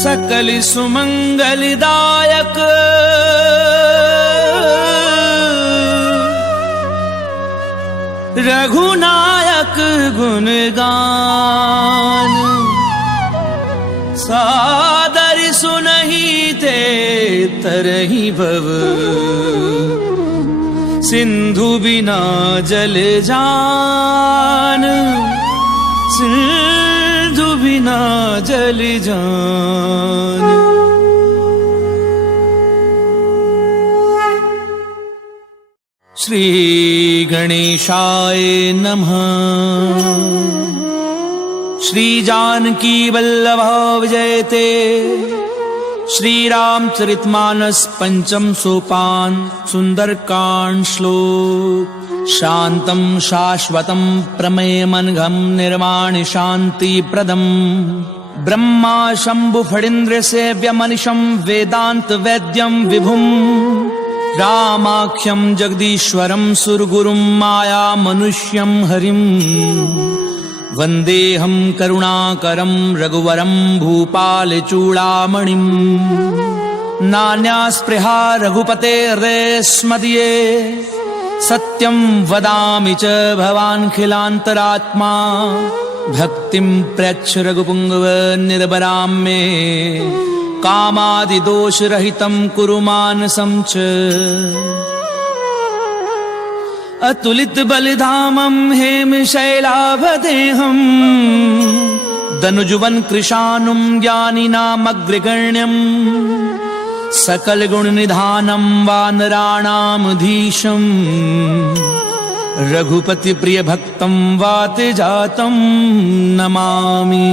सकल सुमंगलदायक रघुनायक गुणगान सादर सुनहि ते तरहि भव सिंधु बिना जल जान सिंधु बिना जल जान। श्री गणेशाय नमः। श्री जानकी वल्लभ विजयते। श्री रामचरितमानस पंचम सोपान सुंदरकांड श्लोक। शांतं शाश्वतं प्रमेयमनघं निर्वाण शांति प्रदम ब्रह्मा शंभु फणीन्द्र सेव्यमनिशं वेदांत वैद्यं विभुं रामाख्यं जगदीश्वरं सुरगुरुं माया मनुष्यं हरिं वन्देऽहं करुणाकरं रघुवरं भूपालचूडामणिं। नान्या स्पृहा रघुपतेर्स्मदीये सत्यं वदामि च भवान्खिलान्तरात्मा भक्तिं प्रयच्छ रघुपुङ्गव निर्भरां मे कामादिदोषरहितं कुरु मानसं च। अतुलित बलिधामं हेमशैलाभदेहं दनुजुवन कृशानुं ज्ञानिनामग्रगण्यं सकल गुण निधानं वानराणामधीशं रघुपति प्रिय भक्तं वातजातं नमामि।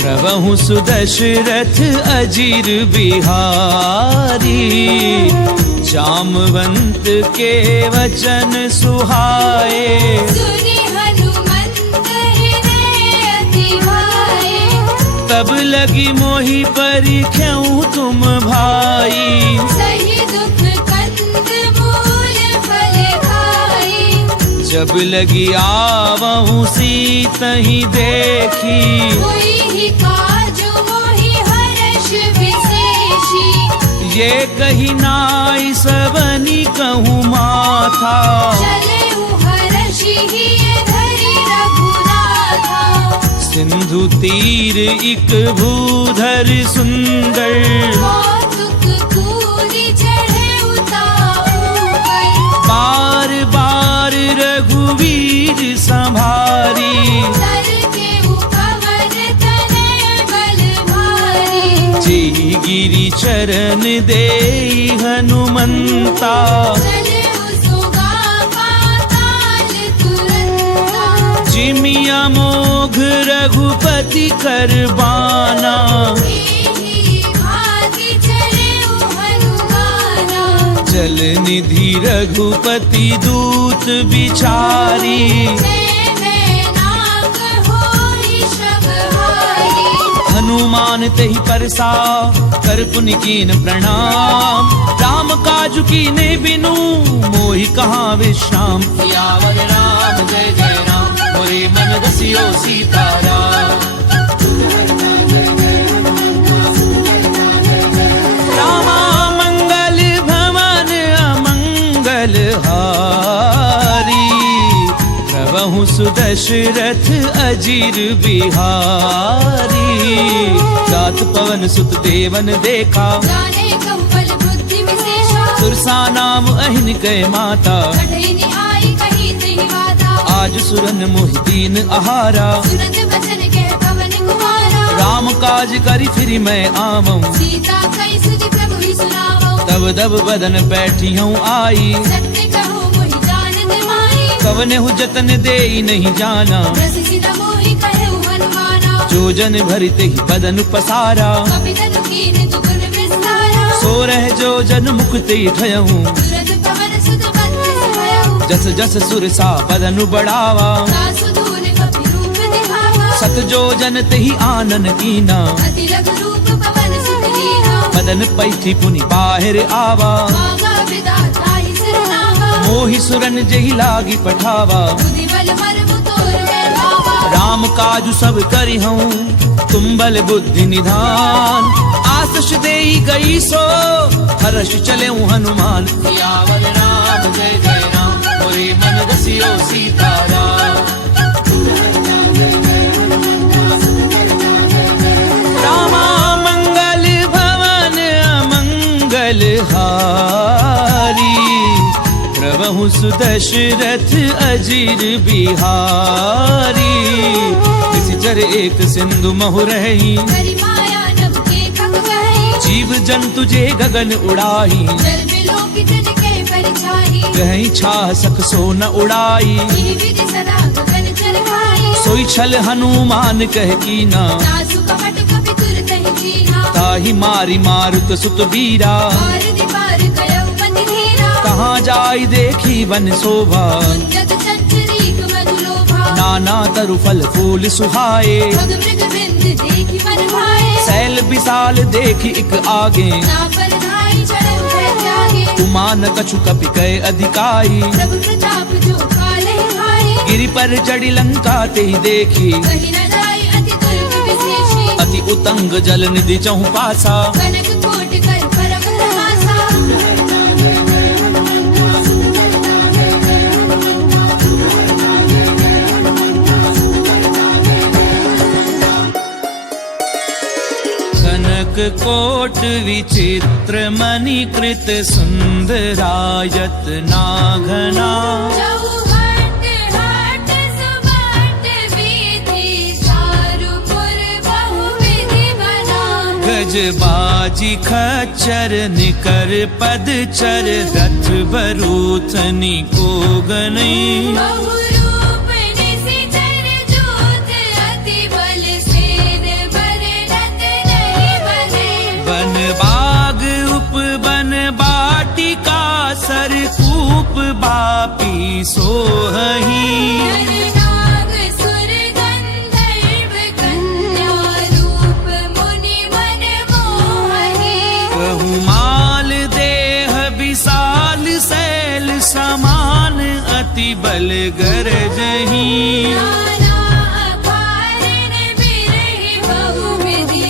प्रभु सुदशरथ अजीर बिहारी जामवंत के वचन सुहाए सुनि हनुमंत हृदय अति भाए। तब लगी मोहि परिख्याऊं तुम भाई सही दुख कंद मूल फल खाए। जब लगी आवहूं सीतहि देखी कोई ही काजु मोहि हर्ष विशेषी। ये कही नाई सबनी कहूँ माथा चलेउ हर्षि हिय धरि रघुनाथा। सिंधु तीर इक भूधर सुंदर कौतुक कूरि चढ़ेउ ताऊ पर। बार बार रघुवीर संभारी तर केउ पवन तनय बल भारी। जी गिरि चरण दे हनुमंता चलेउ सुगा पाताल तुरंता। जिमिया मोघ रघुपति करबाना एहि भाति चलेउ हनुमाना। जल निधि रघुपति दूत बिचारी नाक होई शबहारी। हनुमान तेहि परसा कर पुनि कीन प्रणाम राम काजु कीने बिनु मोहि कहाँ विश्राम। सियावर राम जय जय राम मोरे मन बसियो सीताराम। रामा मंगल भवन अमंगल हारी प्रभु सुदशरथ अजीर बिहारी। जात पवन सुत देवन देखा जाने कहु बल बुद्धि विशेषा। सुरसा नाम अहिन कै माता कठिन आई कही त्रिहि काज सुरन मोहि दीन आहारा। सुनत बचन कह पवन कुमारा। राम काज करी फिर मैं आवऊं, सीता कई सुधि प्रभु ही सुनावो। तब दब बदन बैठी हूँ आई। सत्य कहो मोहि जानत माही। कवने हु जतन देई नहीं जाना, रस सिदा मोहि कहु हनुमाना। जो जन भरित ही बदन पसारा। कपितन कीन दुगुन विस्तारा। सो रह जो जन मुख ते ठयहूँ, तुरत पवन सुत बंदिस भयउ। जस जस सुर सा बदनु बढ़ावा। दासु दून कपि रूप दिखावा। सत जो जन तेहि आनन कीना, अति लघु रूप पवन सुत लीना। बदन पैठी पुनि बाहिर आवा। मांगा विधाता ही सिरनावा। मोहि सुरन जेहि लागी पठावा। बुद्धि बल मर्म तोर है भावा। राम काजु सब करी हूँ, तुम बल बुद्धि निधान। आशीष देई गई सो, हर्ष चले हनुमान। सियावर राम जय जय राम, मोरे मन रसियो सीताराम। रामा मंगल भवन अमंगल हारी, प्रभु सुदशरथ अजीर बिहारी। निश्चर एक सिंधु महु रही, हरि माया नभ के खग गई। जीव जंतु जे गगन उड़ाही। जल विलोकित के परिछाई। कहीं छा सक सो न उड़ाई। इहि विधि सदा गगन चरखाई। सोई छल हनुमान कह कीना, दासु कपट कपि तुरत ही कीना। ताहि मारी मारुत सुत बीरा। पार दीपार कयउ पति धीरा। कहाँ जाई देखी वन शोभा, कुंजत चंचरीक मधुलोभा। नाना तरु फल फूल सुहाए। भग मृग बिंद देखि मन भाए। सैल विशाल देखी एक आगे, ना पर धाई चढ़उ है त्यागे। उमान कछु कपि कय अधिकाई। प्रभु प्रताप जो काले भाई। गिरि पर चढ़ी लंका ते देखी, कहीं न जाई अति दुर्ग विशेषी। अति उतंग जल निधि चहु पासा। कनक कोट कर परम तमासा। कनक कोट विचित्र मणिकृत सुंदरायत नाघना। चौहट हट सुबट विधि चारुपुर बहुविधि बना। गजबाजी खच्चर निकर पदचर, रथ बरूथनी को गनई। बहुरूप निशिचर जोत अति बल सेन बरनत नहीं बने। बन बाग उप बन बाटिका, सर कूप बापी सोहही। नर नाग सुर गंधर्व कन्या, रूप मुनि मन मोहनी। कहु माल देह विशाल, शैल समान अति बल गरजही। नाना अकारण बिरहि बहुविधि,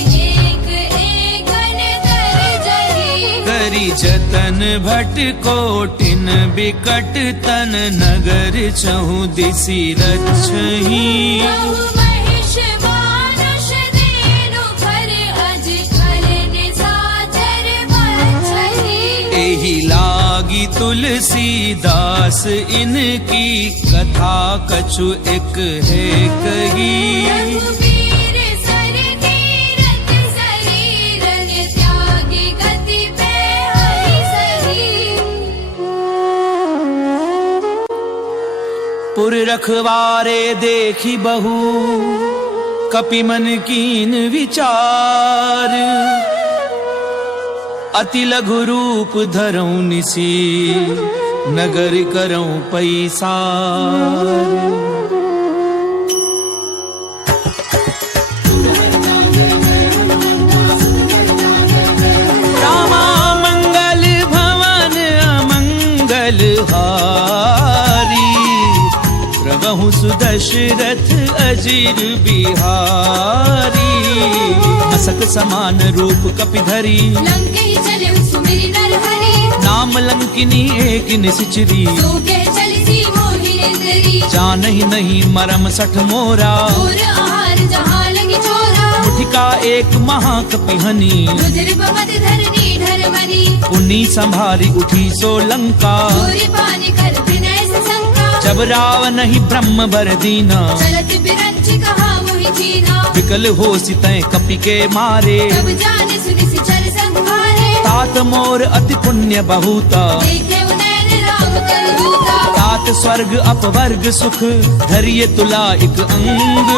एक एकन तरजही। करी जतन भट कोटिन बिकट तन, नगर चहु दिसि रक्षही। बहु महिष मानुष देनु कर, अज कल निशाचर बछही। एहि लागी तुलसीदास, इनकी कथा कछु एक है कही। रघुवीर सर तीरथ शरीरन, त्यागी गति पे हरि सही। पुर रखवारे देखी बहु, कपि मन कीन विचार। अति लघु रूप धरऊं निसी, नगर करऊं पैसार। रामा मंगल भवन अमंगल हारी, प्रभु सुदशरथ अजीर बिहारी। मसक समान रूप कपि धरी, लंके चले सुमिरि नर हरि। नाम लंकिनी एक निसिचरी। सोके चलसी मोहि निंदरी। जानहि नहीं मरम सठ मोरा, और आहार जहाँ लगी चोरा। मुठिका एक महाकपिहनी, रुधिर बमद धरनी धर्मनी। पुनी संभारी उठी सो लंका। सूर्य पानी कर विनय से शंका। जब तब रावण ही ब्रह्म बर दीना, चलत बिरंच कहा मोहि चीना। विकल हो सितय कपि के मारे, तब जाने सुनि सिचर संहारे। तात मोर अति पुण्य बहुता, देखे उनैन राम कर दूता। तात स्वर्ग अपवर्ग सुख, धरिय तुला एक अंग।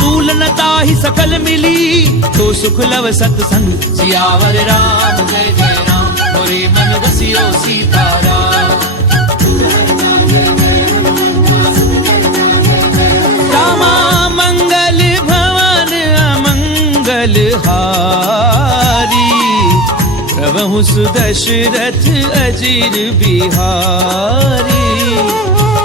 तूल न ताहि सकल मिली, तो सुख लव सतसंग। सियावर राम जय जय राम, मोरे मन बसियो सीताराम। रामा मंगल भवन अमंगल हारी, प्रभु सुदशरथ अजीर बिहारी।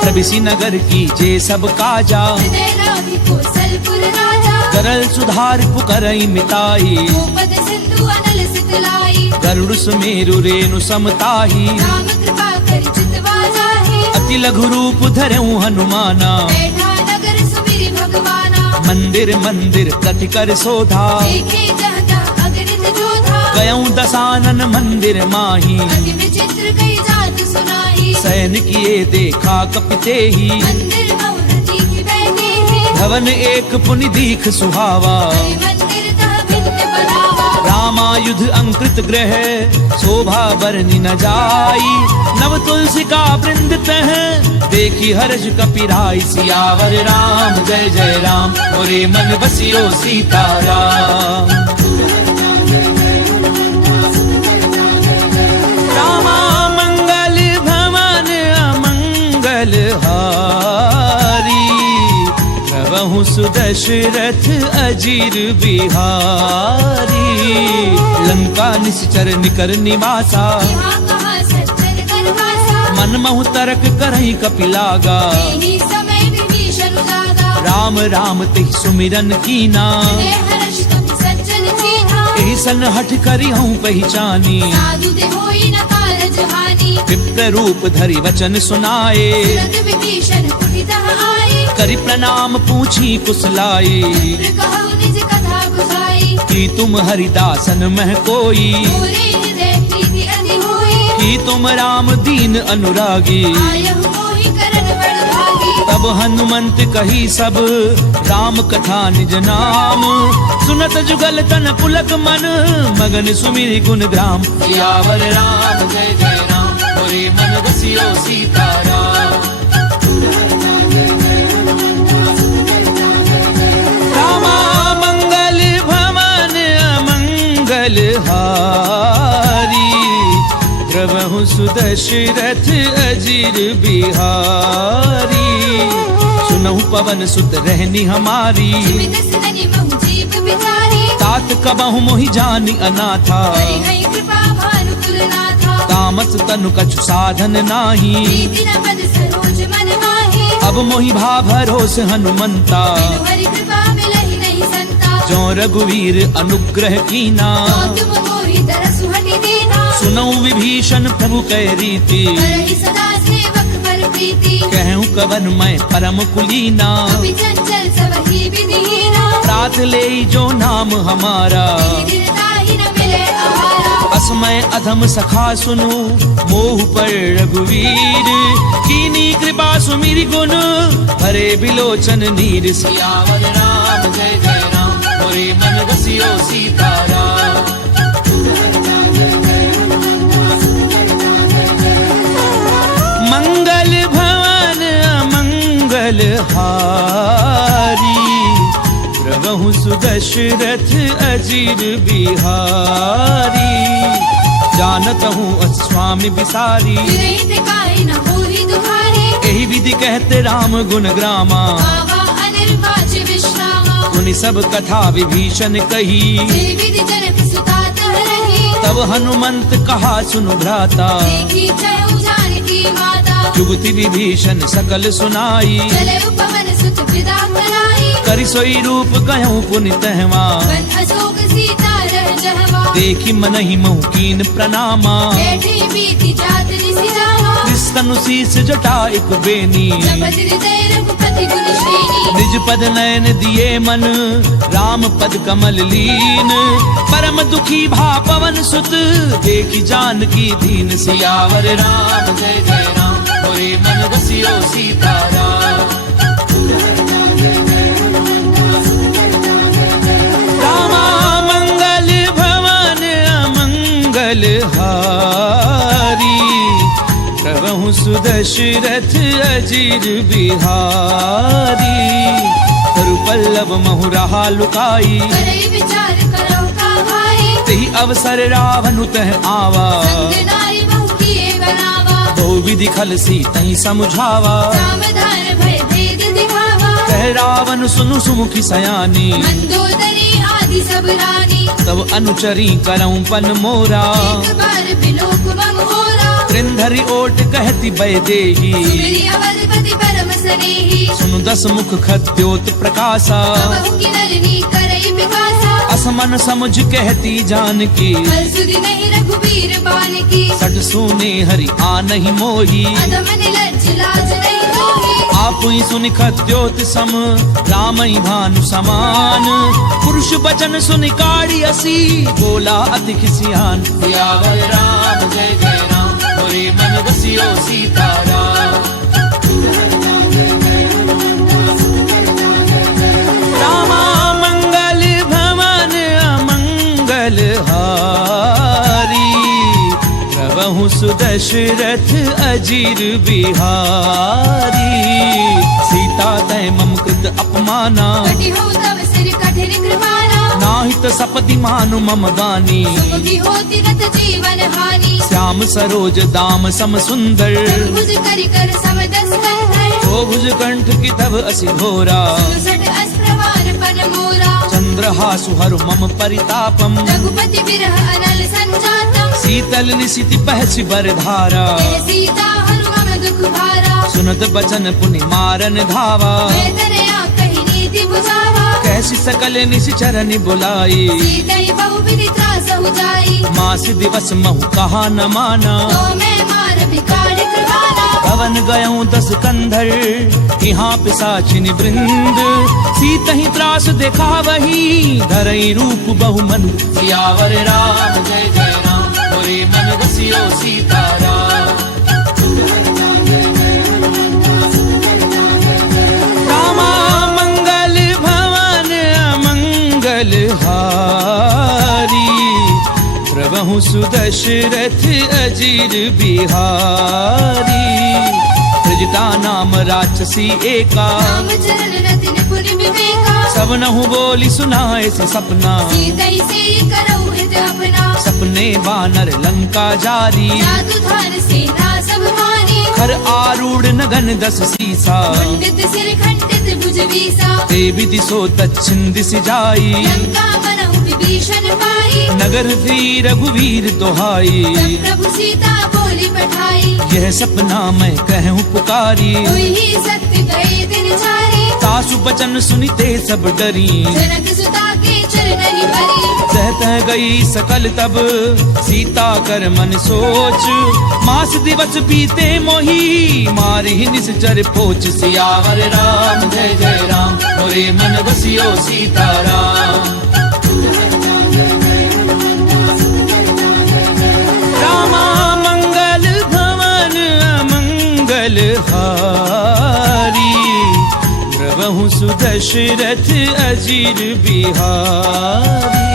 प्रभिसी नगर की जे सब काजा, हृदय राधि कौशलपुर राजा। करल सुधार पुकरई मिताई, गोपद सिंधु अनल सितलाई। गरुड़ सुमेरु रेणु समताही, राम कृपा करि चितवा जाहि। अति लघु रूप धरऊं हनुमाना, बैठा नगर सुमिरि भगवाना। मंदिर मंदिर कथि कर सोधा, देखे जह तह अगणित जोधा। गयऊं दसानन मंदिर माही, अति विचित्र कई जात सुनाई। सैन किए देखा कपिते ही, मंदिर बहुरति की बैठी है। भवन एक पुनि दीख सुहावा। हरि मंदिर तह भिन्न बनावा। रामायुध अंकृत ग्रह, शोभा बरनि न जाई। नव तुलसी का वृंद तह, देखी हर्ष कपिराई। सियावर राम जय जय राम, मोरे मन बसियो सीताराम। रामा मंगल भवन अमंगल हारी, प्रभु सुदशरथ अजीर बिहारी। लंका निश्चर निकर निवासा, यहाँ कहाँ सज्जन करवासा। मन महु तरक करहि कपिलागा। यही समय विभीषण जागा। राम राम तिहि सुमिरन कीना, हृदय हर्ष कपि सज्जन चीन्हा। एहि सन हठ करि हूँ पहचानी। साधु ते होई न कारज हानि। विप्र रूप धरि वचन सुनाए, तुरत विभीषण उठि तह आए। करि प्रणाम पूछी कुशलाई। विप्र कहु निज कथा बुझाई। कि तुम हरिदासन मह कोई, मोरे हृदय प्रीति अति होई। कि तुम राम दीन अनुरागी। आयहु मोहि करन बड़ भागी। तब हनुमंत कही सब, राम कथा निज नाम। सुनत जुगल तन पुलक मन, मगन सुमिरि गुण ग्राम। सियावर राम जय जय राम, मोरे मन बसियो सीताराम। रामा मंगल भवन अमंगल हारी, प्रभु सुदशरथ अजीर बिहारी। सुनहु पवन सुत रहनी हमारी, जिमित सिदनि महु जीव बिचारी। तात कबहु मोहि जानि अनाथा। हरि हरि कृपा भानु कुलनाथा। तामस तनु कछु साधन नाही, प्रीति न पद सरोज मन माहि। अब मोहि भा भरोस हनुमंता। बिनु हरि कृपा मिलहि नहीं संता। जो रघुवीर अनुग्रह कीना, तो तुम मोहि तरसु हटि दीना। सुनऊ विभीषण प्रभु कै रीति। करहि सदा सेवक पर प्रीति। कहूँ कवन मैं परम कुलीना, अभी चंचल सबहि विधिहीना। प्रात ले जो नाम हमारा। दीर्घाहि न मिले आहारा। असमय अधम सखा सुनु, मोह पर रघुवीर। कीनी कृपा सुमिरि गुण, भरे बिलोचन नीर। सियावर राम जय जय राम, मोरे मन बसियो सीताराम। मंगल भवन अमंगल हारी, प्रभु सुदशरथ अजीर बिहारी। जानत हूँ अस्वामी बिसारी, विरहित काहि न होहि दुहारी। एहि विधि कहते राम गुण ग्रामा। आवा अनिर्वाच विश्रामा। सुनि सब कथा विभीषण कही, जे विधि जनक सुता तह रही। तब हनुमंत कहा सुनु भ्राता। देखी चहु जानकी माता। जुगति विभीषण सकल सुनाई, चले उपवन सुत विदा कराई। करि सोई रूप गयऊं पुनि तहवा। वन अशोक सीता रह जहवा। देखी मनहि महु कीन प्रणामा। बैठे बीती जात निसि जावा। कृष्ण शीस जटा एक बेनी, जपत हृदय रघुपति गुण श्रेणी। निज पद नयन दिए मन, राम पद कमल लीन। परम दुखी भा पवन सुत, देखी जानकी दीन। सियावर राम जय जय राम, मोरे मन बसियो सीताराम। रामा मंगल भवन अमंगल हारी, प्रभु सुदशरथ अजीर बिहारी। पल्लव महु रहा लुकाई, करे विचार करो का भाई। तेहि अवसर रावण तह आवा, संग नारी बहु किए बनावा। बहु विधि खल सी तहि समझावा, सावधान भय भेद दिखावा। कह रावण सुनु सुमुखी सयानी, मंदोदरी आदि सब रानी। तब अनुचरी करऊं पन मोरा, एक बार बिलोक मम होरा। त्रिंधरी ओट कहती बैदेही, सुमिरि अवधपति परम स्नेही। सुनु दस मुख खद्योत प्रकाशा, बहु की नलिनी करई पिपासा। असमन समझ कहती जानकी, हर सुधि नहीं रघुबीर बान की। सट सुने हरि आ नहीं मोही, अधम निलज्ज लाज नहीं मोही। आप ही सुन खद्योत सम राम ही भानु समान। पुरुष बचन सुन काड़ी असी, बोला अति खिसियान। सियावर राम जय जय राम, मोरे मन बसियो सीताराम। रामा मंगल भवन अमंगल हारी, प्रभु सुदशरथ अजीर बिहारी। सीता तय मम कृत अपमाना, कटि हो तव सिर कठिन कृपाना। नाहित सपति मानु मम गानी, सुमुखी होती रत जीवन हानि। श्याम सरोज दाम सम सुंदर, भुज करि कर समदस कंधर। तो भुज कंठ की तब असि घोरा, सुसट अस्प्रवार पन मोरा। चंद्रहासु हरु मम परितापम, रघुपति बिरह अनल संजातम। शीतल निशिति पहचि बरधारा, जय सीता हरु मम दुख भारा। सुनत बचन पुनि मारन धावा। मैं तरया कहि नीति बुझावा। कैसी सकल निशिचरनि बुलाई, सीतई बहु विधि त्रास हो जाई। मास दिवस महु कहा न माना। तो मैं मार बिगाड़ कृपाना। पवन गयऊं दस कंधर, यहाँ पिशाचिनि वृंद। सीतहि त्रास देखा वही, धरई रूप बहु मनु। सियावर राम जय जय राम, मोरे मन बसियो सीताराम। रामा मंगल भवन अमंगल हारी, प्रभु सुदशरथ अजीर बिहारी। प्रजता नाम राक्षसी एका, राम चरण रतिन पुनि विवेका। सब नहु बोली सुनाए से सपना। सीतई से करऊ हित अपना। सपने बानर लंका जारी, जादू धार सेना सब मानी। खर आरूढ़ नगन दस सीसा। खंडित सिर खंडित भुज बीसा। ते विधि सो दक्षिण दिश जाई, लंका बनहु विभीषण पाई। नगर वीर रघुवीर दोहाई। तब प्रभु सीता बोली पठाई। यह सपना मैं कहूँ पुकारी, हुई ही सत्य गए दिन चारी। सासु बचन सुनिते सब डरी, जनक सुता के चरणनि भरी। सहत गई सकल तब सीता कर मन सोच। मास दिवस बीते मोही, मारी निश्चर पोच। सियावर राम जय जय राम, मोरे मन बसियो सीताराम। रामा मंगल भवन अमंगल हारी, प्रभु सुदशरथ अजीर बिहारी।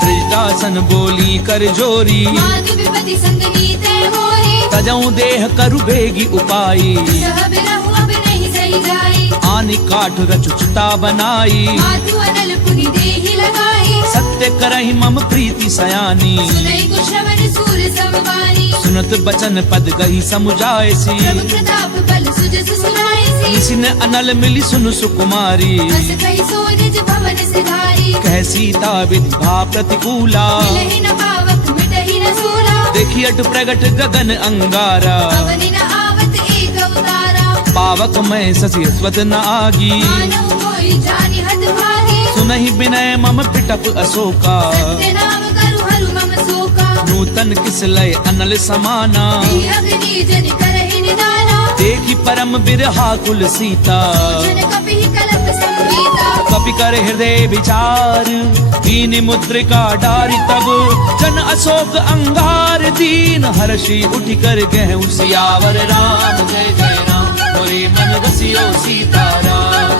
त्रिदासन बोली कर जोरी, मातु विपति संग नीते मोरी। तजऊं देह करु बेगी उपाई। सह बिरहु अब नहीं सही जाई। आनि काठ रचुचता बनाई, मातु अनल पुनि देहि लगाई। सत्य करहि मम प्रीति सयानी। सुनई कुश्रवण सूर समवानी। सुनत बचन पद गई समुझायसी। प्रभु प्रताप बल सुजस सुनाईसी। निसिन अनल मिली सुनु सुकुमारी। बस कहि सो निज भवन सिधारी। कह सीता विधि भा प्रतिकूला, मिलहि न पावक मिटहि न सूला। देखी अट प्रगट गगन अंगारा। अवनि न आवत एक अवतारा। पावक मैं ससी स्वत न आगी, मानव मोहि जानि हत भागी। सुनहि विनय मम पिटप अशोका। सत्य नाम करु हरु मम शोका। नूतन किस लय अनल समाना। देहि अग्नि जनि करहि निदाना। ते देखी परम बिरहा कुल सीता जन कपि कलप संगीता कपि कर हृदय विचार दीन मुद्रिका डारी तब जन अशोक अंगार दीन हर्षि उठ कर गहु सियावर राम जय जय राम मोरे मन रसियो सीताराम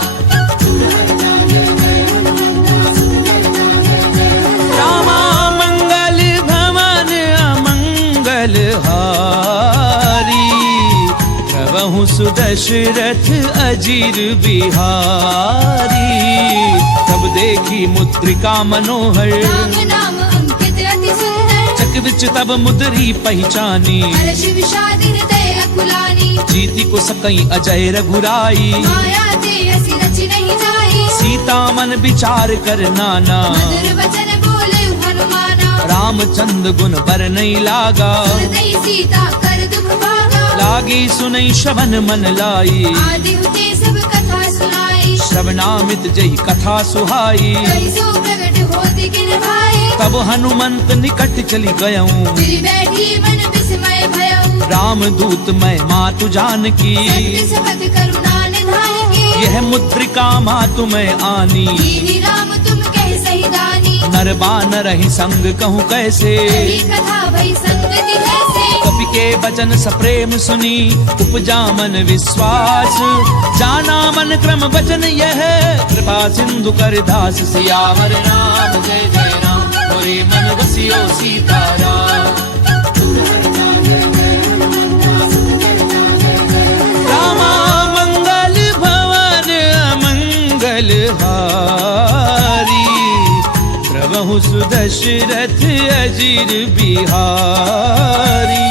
रामा मंगल भवन अमंगल हारी प्रभु सुदशरथ अजीर बिहारी तब देखी मुद्रिका मनोहर राम नाम अंकित अति सुंदर चक विच तब मुद्री पहचानी हर्ष विषाद हृदय अकुलानी जीती को सकई अजय रघुराई माया ते असी रचि नहीं जाई सीता मन विचार कर नाना मधुर वचन बोले हनुमाना रामचंद्र गुण बर नहीं लागा हृदय सीता कर दुख भागा लागी सुनई श्रवण मन लाई आदि उते सब कथा सुनाई श्रवणामित जही कथा सुहाई कई सो प्रगट होति किन भाई तब हनुमंत निकट चली गयऊं फिर बैठी मन विस्मय भयऊ राम दूत मैं मातु जानकी सत्य सपथ करुणा निधान की यह मुद्रिका मातु मैं आनी दीनी राम तुम कह सही दानी नर बानर ही संग कहूँ कैसे यही कथा भई संगति जैसे कपि के वचन सप्रेम सुनी उपजा मन विश्वास जाना मन क्रम वचन यह कृपा सिंधु कर दास सियावर राम जय जय राम मोरे मन रसियो सीताराम रामा मंगल भवन अमंगल हारी प्रभु सुदशरथ अजीर बिहारी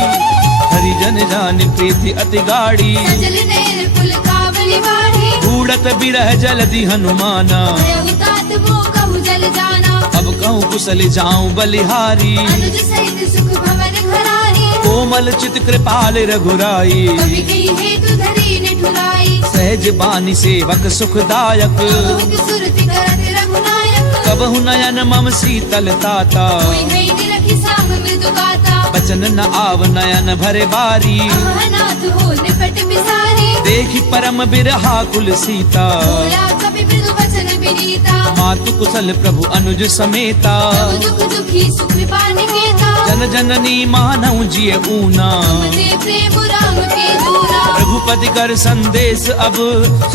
हरिजन जान प्रीति अति गाड़ी सजल नैन कुल कावली बाढ़ी बूढ़त बिरह जलधि हनुमाना भयउ तात वो कहु जल जाना अब कहूँ कुशल जाऊं बलिहारी अनुज सहित सुख भवन घरारी कोमल चित कृपाल रघुराई कभी कही हेतु धरी निठुराई सहज बानी सेवक सुखदायक बहु सुरति करत रघुनायक कबहु नयन मम शीतल ताता कोई नहीं निरखी साम मृदु गाता बचन न आव नयन भरे बारी अहनाथ हो निपट बिसारी देखी परम बिरहा कुल सीता बोला कपि मृदु वचन विनीता मातु कुशल प्रभु अनुज समेता प्रभु दुख दुखी सुख कृपा निकेता जन जननी मानव जिय ऊना तुमते प्रेम राम के दूरा रघुपति कर संदेश अब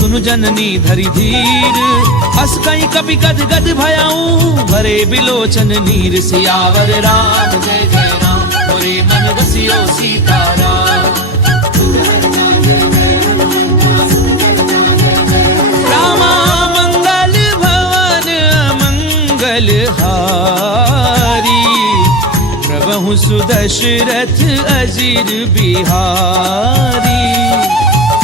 सुनु जननी धरि धीर हस कहीं कपि गद गद भयाऊं भरे बिलोचन नीर सियावर राम जय जय राम मोरे मन रसियो सीताराम रामा मंगल भवन मंगल हारी प्रभु सुदशरथ अजीर बिहारी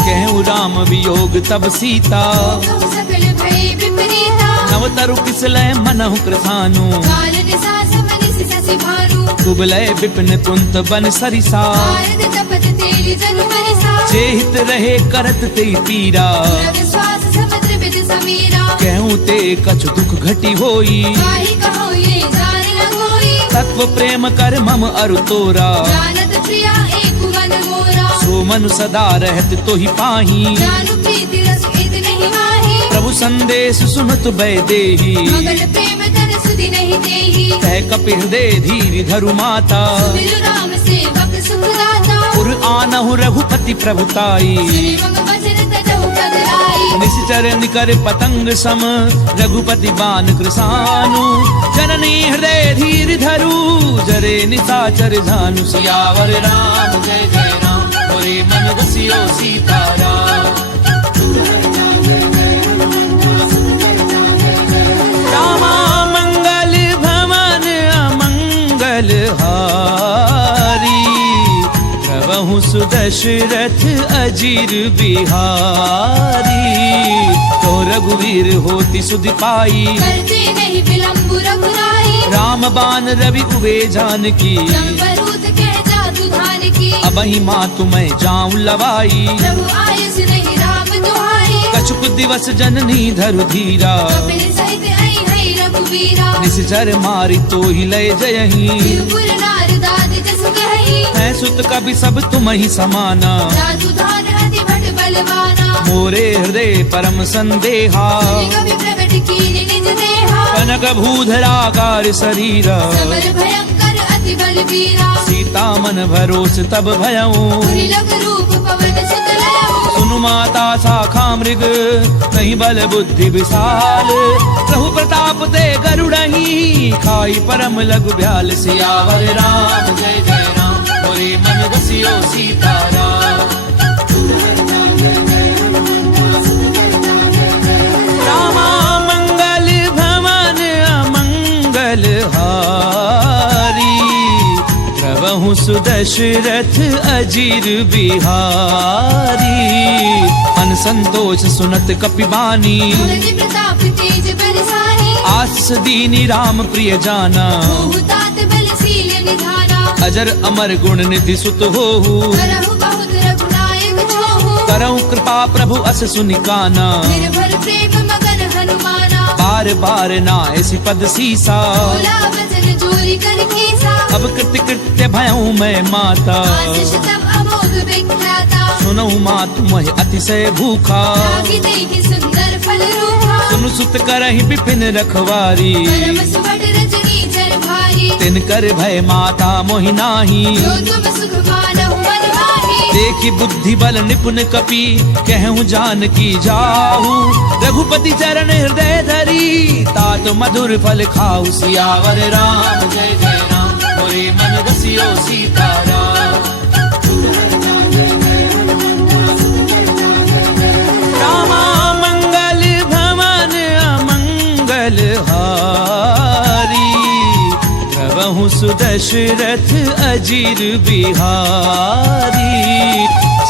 कहूँ राम वियोग तब सीता कहु सकल भय विपरीता नवतरु किसलय मनहु कृतानु काल निसास मनिसि ससि भानु कुबलय विपिन कुंत बन सरिसा भारत तपत तेली जनु मरिसा जेहित रहे करत ते पीरा रग श्वास समुद्र बिद समीरा कहूँ ते कछु दुख घटी होई काहि कहो ये जान न कोई तत्व प्रेम कर मम अरु तोरा जानत प्रिया एक मन मोरा सो मनु सदा रहत तो ही पाही जानु प्रीति रस इत नहीं माही प्रभु संदेश सुनत बै देही मगन प्रेम तन सुधि नहीं देही कह कपि हृदय धीर धरु माता बिरु राम सेवक सुख दाता पुर आनहु रघुपति प्रभुताई सुनि मम वचन तजहु कदराई निश्चर निकर पतंग सम रघुपति बान कृसानु जननी हृदय धीर धरु जरे निशाचर जानु सियावर राम जय जय राम मोरे मन रसियो सीताराम रामा मंगल भवन अमंगल हारी प्रभु सुदशरथ अजीर बिहारी तो रघुवीर होती सुधि पाई करते नहीं विलंब रघुराई राम बान रवि उबे जानकी संबरूत कह जातु धान की अबहि मातु मैं जाऊं लवाई प्रभु आयुष नहीं राम दुहाई कछुक दिवस जननी धरु धीरा कपिल सहित आई हई रघुवीरा निश्चर मारी तो ही लय जयही तिरुपुर नारदाद जस कही है सुत कभी सब तुम ही समाना जातु धान अति बलवाना मोरे हृदय परम संदेहा कवि प्रकट कीन निज देहा कनक भूधराकार शरीरा समर भयंकर अति बलबीरा सीता मन भरोस तब भयऊ लख रूप पवन सुत लयऊ सुनु माता शाखा मृग नहीं बल बुद्धि विशाल प्रभु प्रताप ते गरुड़ही खाई परम लघु ब्याल सियावर राम जय जय राम मोरे मन बसियो सीताराम रामा मंगल भवन अमंगल हारी प्रभु सुदशरथ अजीर बिहारी मन संतोष सुनत कपिबानी तुलसी प्रताप तेज बरसानी आस दीनी राम प्रिय जाना तात बलशील निधाना अजर अमर गुण निधि सुत होहु करहु बहुत रघुनायक छोहु करहु कृपा प्रभु अस सुनिकाना निर्भर प्रेम मगन हनुमाना बार बार नायसि पद सीसा बोला वचन जोरी कर कीसा अब कृत्य कृत्य भयऊ मैं माता आशीष तब अमोघ विख्याता सुनऊ मातु मह अतिशय भूखा रागी देखी सुंदर फल रूपा सुनु सुत करहि विपिन रखवारी परम सुबट रजनी चर भारी तिन कर भय माता मोहि नाही जो तुम सुख मानहु मन माही देखी बुद्धि बल निपुण कपि कहूँ जान की जाहू रघुपति चरण हृदय धरी तात मधुर फल खाऊ सियावर राम जय जय राम मोरे मन बसियो सीताराम रामा मंगल भवन अमंगल हारी प्रभु सुदशरथ अजीर बिहारी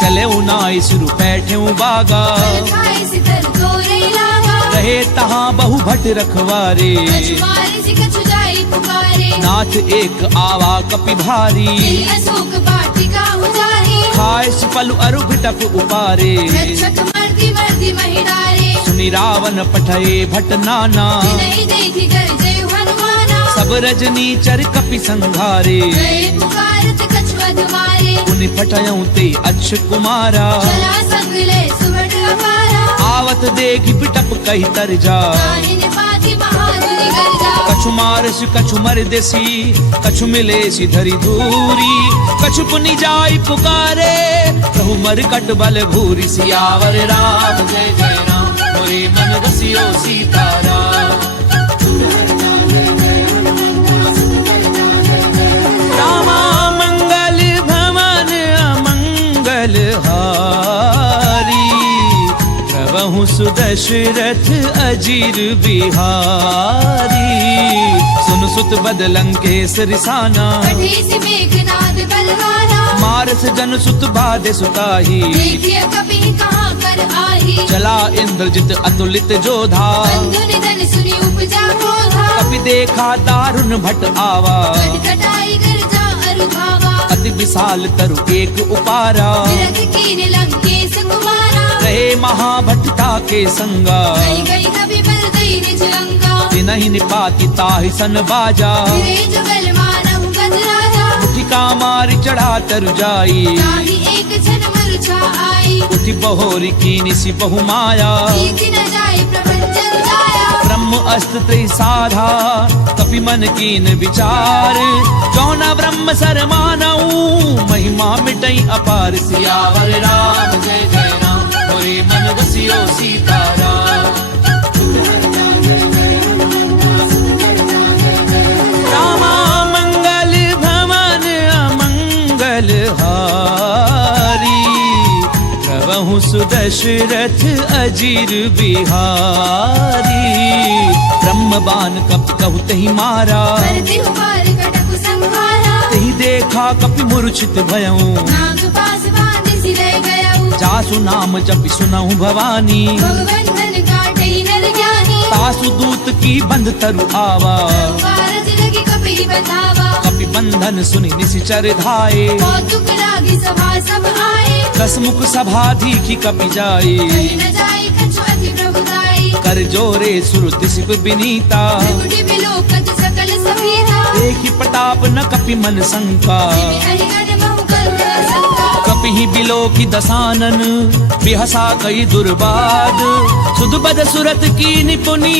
चले उनाई सुरु बैठे बागा खाए सितर तोरे लागा रहे तहाँ बहु भट रखवारे कछु मारे से कछु जाई पुकारे नाथ एक आवा कपि भारी दिल अशोक वाटिका उजारी खाए सुपलु अरु बिटप उपारे रक्षक मर्दी मर्दी महिडारे सुनि रावण पठये भट नाना नहीं देखी कर जय हनुमाना सब रजनी चर कपि संघारे जय पुकारत कछु अधमारे उनि पठयऊ ते अक्ष कुमारा चला संग ले सुबट अपारा आवत देखी बिटप कही तर जा काहिन पाती महादुरी गर्जा कछु मारस कछु मर देसी कछु मिले सी धरी दूरी कछु पुनि जाई पुकारे प्रभु मर कट बल भूरी सियावर राम जय जय राम मोरे मन बसियो सीताराम रामा मंगल भवन अमंगल हारी प्रभु सुदशरथ अजीर बिहारी सुन सुत बदलंकेश रिसाना कठेसी मेघनाद बलवाना मारस जन सुत बाधे सुताही देखिए कभी कहाँ कर आही चला इंद्रजित अतुलित जोधा बंधु निधन सुनी उपजा क्रोधा कपि देखा दारुण भट आवा कटकटाई गर्जा अरुभावा अति विशाल तरु एक उपारा विरख कीन लंकेश कुमारा रहे महाभटता के संगा गई गई कभी बल गई निज लंका नहीं निपाति ताहि सन बाजा फिरे जुगल मानहु गज राजा मुठिका मारि चढ़ा तरु जाई ताहि एक क्षण मूर्छा आई उठि बहोरी कीनि सि बहु माया कीर्ति न जाय प्रपंचन जाया ब्रह्म अस्त्र त्रिसाधा कपि मन कीन विचार जौना ब्रह्म सर मानऊ महिमा मिटई अपार सियावर राम जय जय राम मोरे मन बसियो सीताराम रामा मंगल भवन अमंगल हारी प्रभु सुदशरथ अजीर बिहारी ब्रह्म बाण कपि कहु तहि मारा करते हुबार कटक संहारा तहि देखा कपि मूर्छित भयऊ नाग पास बांध सिले गयऊ जासु नाम जपि सुनहु भवानी भगवंधन काटे नर ज्ञानी तासु दूत की बंध तरु आवा कारज लगी कपि बतावा कपि बंधन सुनि निशिचर धाये कौतुक लागी सभा सब आए दसमुख सभा दीखी कपि जाए कहीं न जाए कछु अति प्रभुताई कर जोरे सुर दिसिप बिनीता त्रिपुटी बिलोकत सकल सभीता देखी प्रताप न कपि मन शंका जिमि अहिगन बहु करुणा संका कपि ही बिलोकी दसानन बिहसा कई दुर्बाद सुध बद सुरत की निपुनी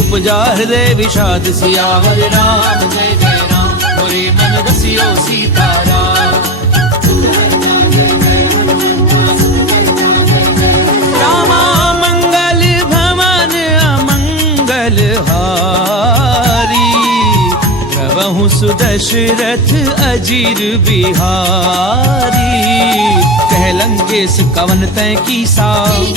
उपजा हृदय विषाद सियावर राम जय जय राम मोरे मन रसियो सीताराम रामा मंगल भवन अमंगल हारी प्रभु सुदशरथ अजीर बिहारी कह लंकेश कवन तय कीसा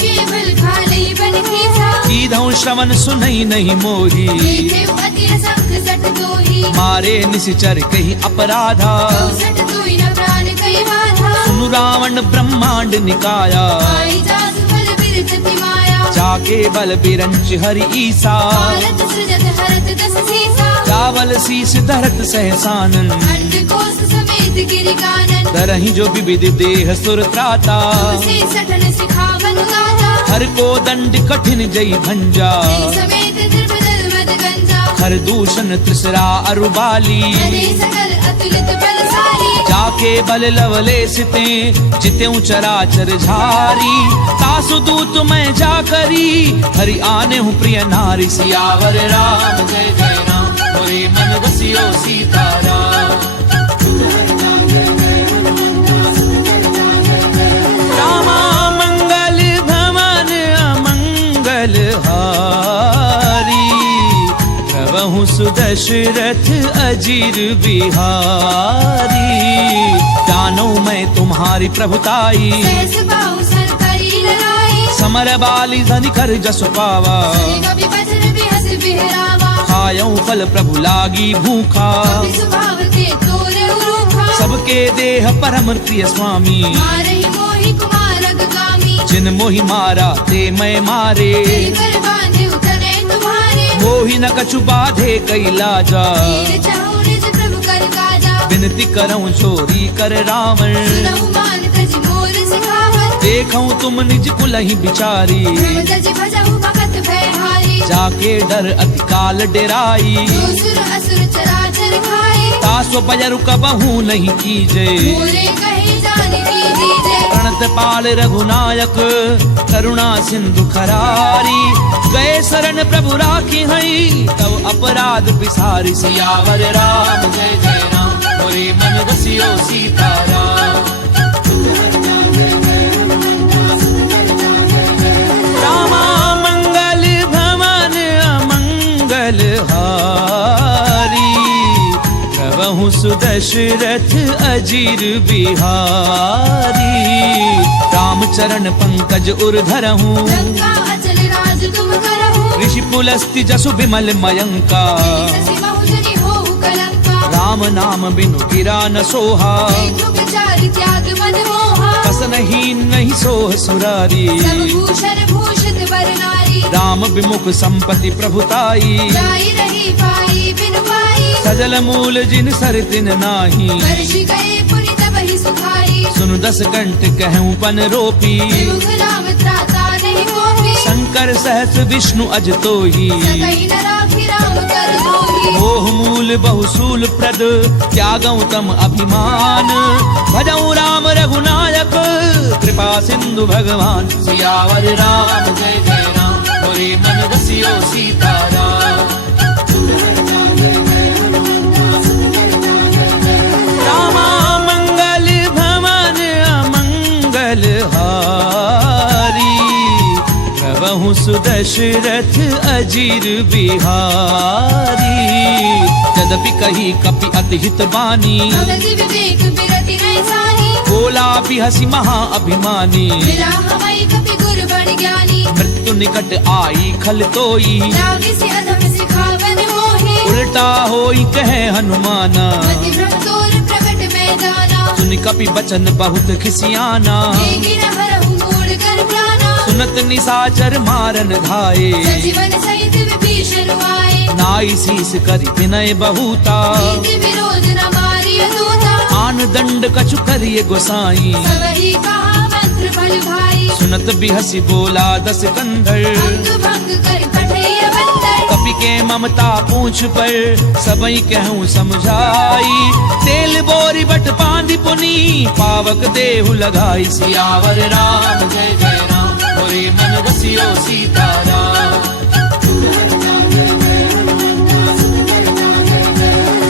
केवल खाली बन कीसा कीधौ श्रवण सुनई नहीं मोही देखे अति असंख सठ दोही मारे निश्चर कही अपराधा सठ दोई न प्राण कई बाधा सुनु रावण ब्रह्मांड निकाया आई जासु फल बिरजति माया जाके बल बिरंच हरि ईसा भारत सृजत हरत दस सीसा चावल शीस धरत सहसानन अंड कोस समेत गिरि कानन तरहि जो विविध देह सुर त्राता से सठन सिखावन गाथा हर को दंड कठिन जई भंजा समेत त्रिपदल मद गंजा हर दूषण त्रिसरा अरुबाली हरे सकल अतुलित बलशाली जाके बल लवले सिते जित्यों चराचर झारी तासु दूत मैं जा करी हरि आने हूँ प्रिय नारी सियावर राम जय जय राम मोरे मन रसियो सीताराम रामा मंगल भवन अमंगल हारी प्रभु सुदशरथ अजीर बिहारी दानों में तुम्हारी प्रभुताई सहस बाहु सर करी लड़ाई समर बाली धनि कर जस पावा कभी बजर बिहस बिहरावा खायऊ फल प्रभु लागी भूखा कभी सुभाव ते तोरे उरूखा सबके देह परम प्रिय स्वामी मारहि मोहि कुमार अगगामी जिन मोहि मारा ते मैं मारे तेरी कर बांधे उतरे तुम्हारे मोहि न कछु बाधे कैलाजा तीर चाहु निज प्रभु कर काजा विनती करऊं चोरी कर रावण सुनहु मान तज मोर सिखावन देखऊं तुम निज कुलहि बिचारी प्रभु तज भजहु भगत भयहारी जाके डर अति काल डेराई जो सुर असुर चराचर खाए तासो बजरु कबहू नहीं कीजे मोरे कहे जान की दीजे प्रणत पाल रघुनायक करुणा सिंधु खरारी गए शरण प्रभु राखी हई तब अपराध बिसारी सियावर राम जय जय राम मोरे मन रसियो सीताराम रामा मंगल भवन अमंगल हारी प्रभु सुदशरथ अजीर बिहारी राम चरण पंकज उर धरहूँ लंका अचल राज तुम करहु ऋषि पुलस्ति जसु विमल मयंका शशि बहुजनी होहु कलंका राम नाम बिनु गिरा न सोहा देखो विचार त्याग मन मोहा कसन नहीं सोह सुरारी सब भूषण भूषित वर नारी राम विमुख संपत्ति प्रभुताई जाई रही पाई बिन पाई सजल मूल जिन सर तिन नाही वर्ष गए पुनि तबहि सुखाई सुन दस कंठ कहूँ पन रोपी विमुख राम त्राता नहीं कोपी शंकर सहस विष्णु अज तोही सकई न राखी राम कर दोही मोह मूल बहुसूल प्रद त्यागऊ तम अभिमान भजऊ राम रघुनायक कृपा सिंधु भगवान सियावर राम जय जय राम मोरे मन रसियो सीताराम रामा मंगल भवन अमंगल हारी प्रभु सुदशरथ अजीर बिहारी यद्यपि कही कपि अति हित बानी भगत विवेक बिरति नहीं साही बोला भी हसी महा अभिमानी मिला हवाई कपि गुर बड़ ज्ञानी मृत्यु निकट आई खल तोई लागे से अधम सिखावन मोहे उल्टा होई कहे हनुमाना मति भ्रम तोर प्रकट में जाना सुन कपि बचन बहुत खिसियाना देगी न हरहु मूढ़ कर प्राणा सुनत निसाचर मारन घाये सजीवन सहित विभीषण आए नाई शीस करि विनय बहुता नीति विरोध न मारिय दूता आन दंड कछु करिए गोसाई सबही कहा मंत्र फल भाई सुनत बिहसी बोला दस कंधर अंग भंग कर कठैय बंदर कपि के ममता पूछ पर सबई कहूँ समझाई। तेल बोरी बट बांधी पुनी पावक देहु लगाई। सियावर राम जय जय राम मोरे मन बसियो सीताराम।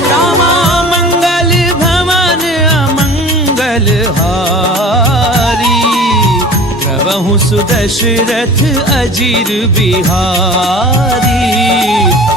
रामा मंगल भवन अमंगल हारी प्रभु सुदशरथ अजीर बिहारी।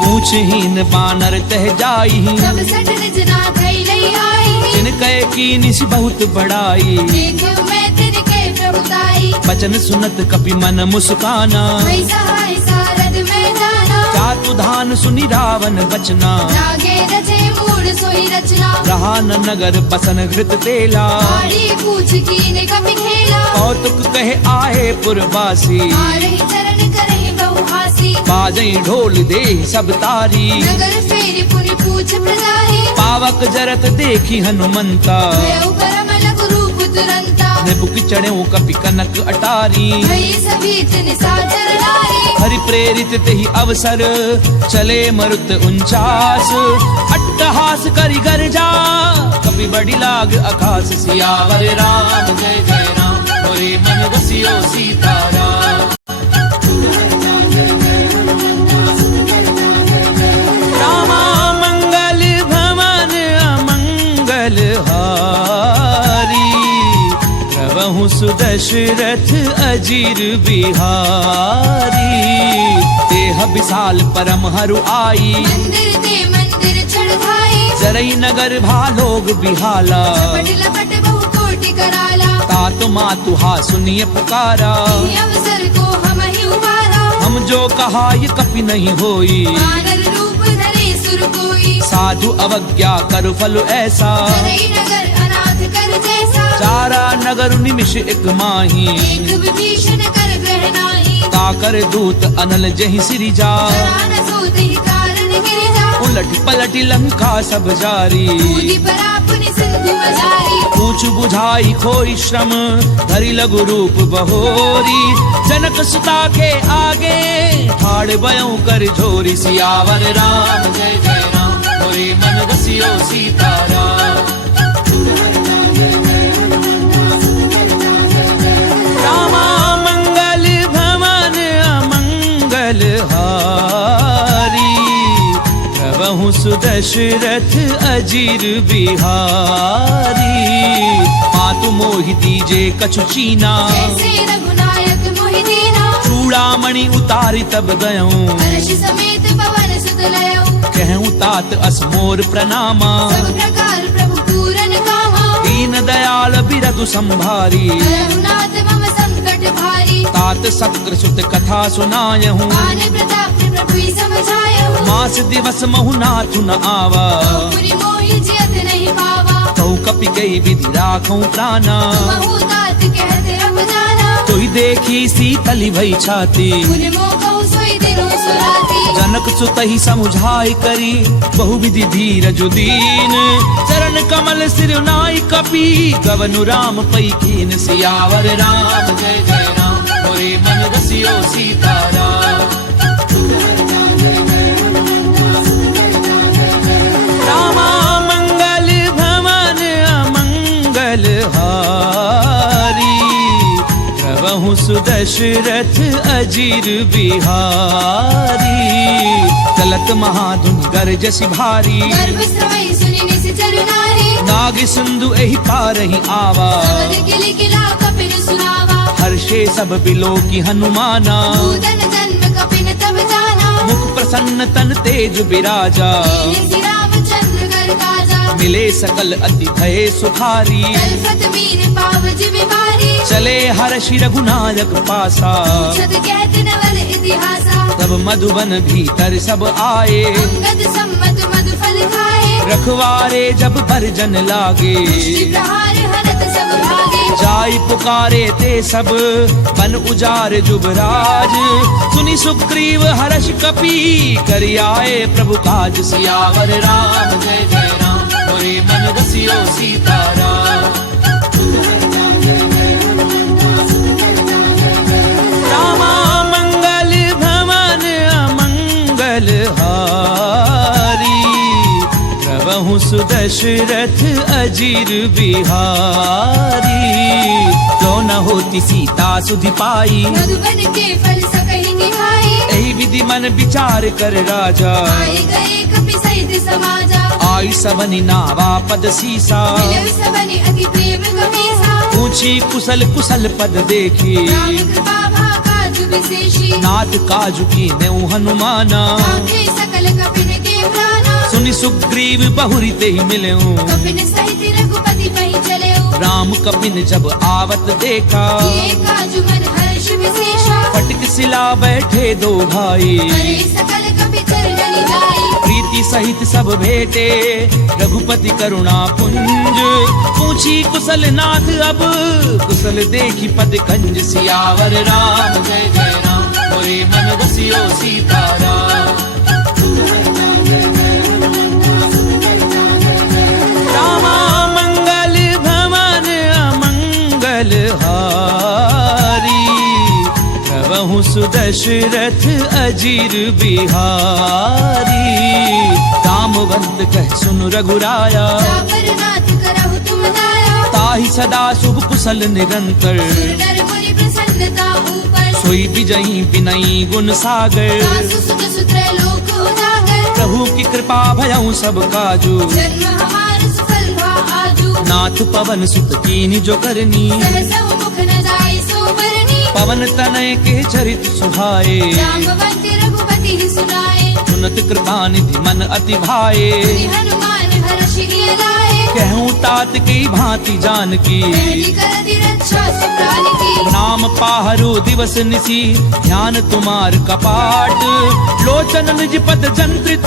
पूछहीन बानर तह जाई सब सठ निज ना धई लई आई। जिन कह की निस बहुत बड़ाई। देखो मैं तिनके प्रभुताई। बचन सुनत कपि मन मुस्काना। भई सहाय सारद में जाना। जातु धान सुनि रावण बचना। लागे रचे मूड सोई रचना। रहा न नगर बसन घृत तेला। आड़ी पूछ कीन कपि खेला। कौतुक कहे आए पुरवासी। आरही चरण करहि बहुहासी। बाजई ढोल दे सब तारी। नगर फेरी पुनि पूछ प्रजाहि। पावक जरत देखी हनुमंता। भयउ परम लघु रूप तुरंता। निबुक चढ़ऊ कपि कनक अटारी। भई सभीत निशाचर नारी। हरि प्रेरित तेहि अवसर चले मरुत 49। अट्टहास करि गर्जा कपि बड़ी लाग आकाश। सियावर राम जय जय राम मोरे मन बसियो सीताराम। रामा मंगल भवन अमंगल हारी प्रभु सुदशरथ अजीर बिहारी। देह विशाल परम हरु आई। मंदिर ते मंदिर चढ़ाई। जरई नगर भालोग बिहाला। लपट लपट बहु कोटि कराला। तातु मातु हा सुनिए पुकारा। ये अवसर को हम ही उबारा। हम जो कहा ये कपि नहीं होई। वानर रूप धरे सुर कोई। साधु अवज्ञा कर फल ऐसा। करई नगर अनाथ कर जैसा। चारा नगर निमिष एक माही। एक विभीषण कर ग्रह नाही। ताकर दूत अनल जहि सिरिजा। जरा न सोते ही कारण गिरिजा। उलट पलट लंका सब जारी। कूदी परापुनि सिंधु मजारी। पूछ बुझाई खोई श्रम धरि लघु रूप बहोरी। जनक सुता के आगे ठाड़ बयऊ कर झोरी। सियावर राम जय जय राम मोरे मन बसियो सीताराम। रामा मंगल भवन अमंगल हारी प्रभु सुदशरथ अजीर बिहारी। मातु मोहि दीजे कछु चीना। जैसे रघुनायक मोहि दीना। चूड़ामणि उतारी तब गयऊं। अर्श समेत पवन सुत लयऊ। कहूँ तात असमोर प्रणामा। सब प्रकार प्रभु पूरन कामा। दीन दयाल बिरदु संभारी। रघुनाथ मम संकट भारी। तात सक्र सुत कथा सुनायहूँ। आने प्रताप प्रभु ही समझायहु। मास दिवस महु नाथु न आवा। पुरि मोहि जियत नहीं पावा। कहूँ कपि कई विधि राखूं प्राणा। महु तात कहत रब जाना। तोहि देखी सीतली भई छाती। पुनि मोह कहु सोई दिनो सुराती। जनक सुतहि समुझाई करी बहुविधि धीरज दीन। चरण कमल सिर नाई कपि गवनु राम पई कीन। सियावर राम जय जय राम मोरे मन बसियो सीताराम। रामा मंगल भवन अमंगल हारी प्रभु सुदशरथ अजीर बिहारी। चलत महाधुन गरजसि भारी। गर्भ स्रवई सुनि निश्चर नारी। नाग सिंधु एहि पारहि आवा। सबद किलि किला कपिल सुनावा। हर्षे सब बिलो की हनुमाना। भूतन जन्म कपिन तब जाना। मुख प्रसन्न तन तेज बिराजा। लीन रामचंद्र कर काजा। मिले सकल अति भय सुखारी। तलफत मीन पाव जिमि भारी। चले हर्षि रघुनायक पासा। छत कहत नवल इतिहासा। तब मधुबन भीतर सब आए। अंगद सम्मत मधु फल खाए। रखवारे जब भरजन लागे। मुष्टि प्रहार हरत सब भागे। जाई पुकारे ते सब बन उजार जुबराज। सुनि सुग्रीव हर्ष कपि करि आए प्रभु काज। सियावर राम जय जय राम मोरे मन बसियो सीताराम। रामा मंगल भवन अमंगल हारी सुदशरथ अजीर बिहारी। जो न होती सीता सुधि पाई, मधुबन के फल सकहि निभाई। यही विधि मन विचार कर राजा, आए गए कपि सहित समाजा। आई सबनि नावा पद सीसा, मिलउ सबनि अति प्रेम गमीसा। पूछी कुशल कुशल पद देखी, राम कृपा भाकाजु विशेषी। नाथ काजु की नेउ हनुमाना। आंखे सकल कपिन के प्राणा। सुनि सुग्रीव बहुरी ते ही मिलेऊ, कपिन सहित रघुपति पहि चलेउ। राम कपिन जब आवत देखा, किए काजु मन हर्ष विशेषा। पटक सिला बैठे दो भाई, करे सकल कपि चरणनि जाई। प्रीति सहित सब भेटे रघुपति करुणा पुंज। पूछी कुशल नाथ अब कुशल देखी पद कंज। सियावर राम जय जय राम, मोरे मन बसियो सीताराम। रामा मंगल भवन अमंगल हारी, प्रभु सुदशरथ अजीर बिहारी। रामवंत कह सुन रघुराया, जापर नाथ करहु तुम दाया। ताहि सदा शुभ कुशल निरंतर। सुर नर मुनि प्रसन्नता ऊपर। सोई विजयी विनयी गुण सागर। दासु सुत सुत्र लोक उजागर। प्रभु की कृपा भयउ सब काजू। जन्म हमार सफल भा आजू। नाथ पवन सुत कीनि जो करनी, सहसौ मुख न जाय सो बरनी। पवन तनय के चरित सुहाए। रामवंत रघुपति सुनाए। सुनत कृपा निधि मन अति भाए। श्री हनुमान हर्षि लाए। कहूँ तात की भांति जानकी, पहली करति रक्षा सो प्राण की। नाम पाहरो दिवस निसी, ध्यान तुम्हार कपाट। लोचन निज पद जंत्रित,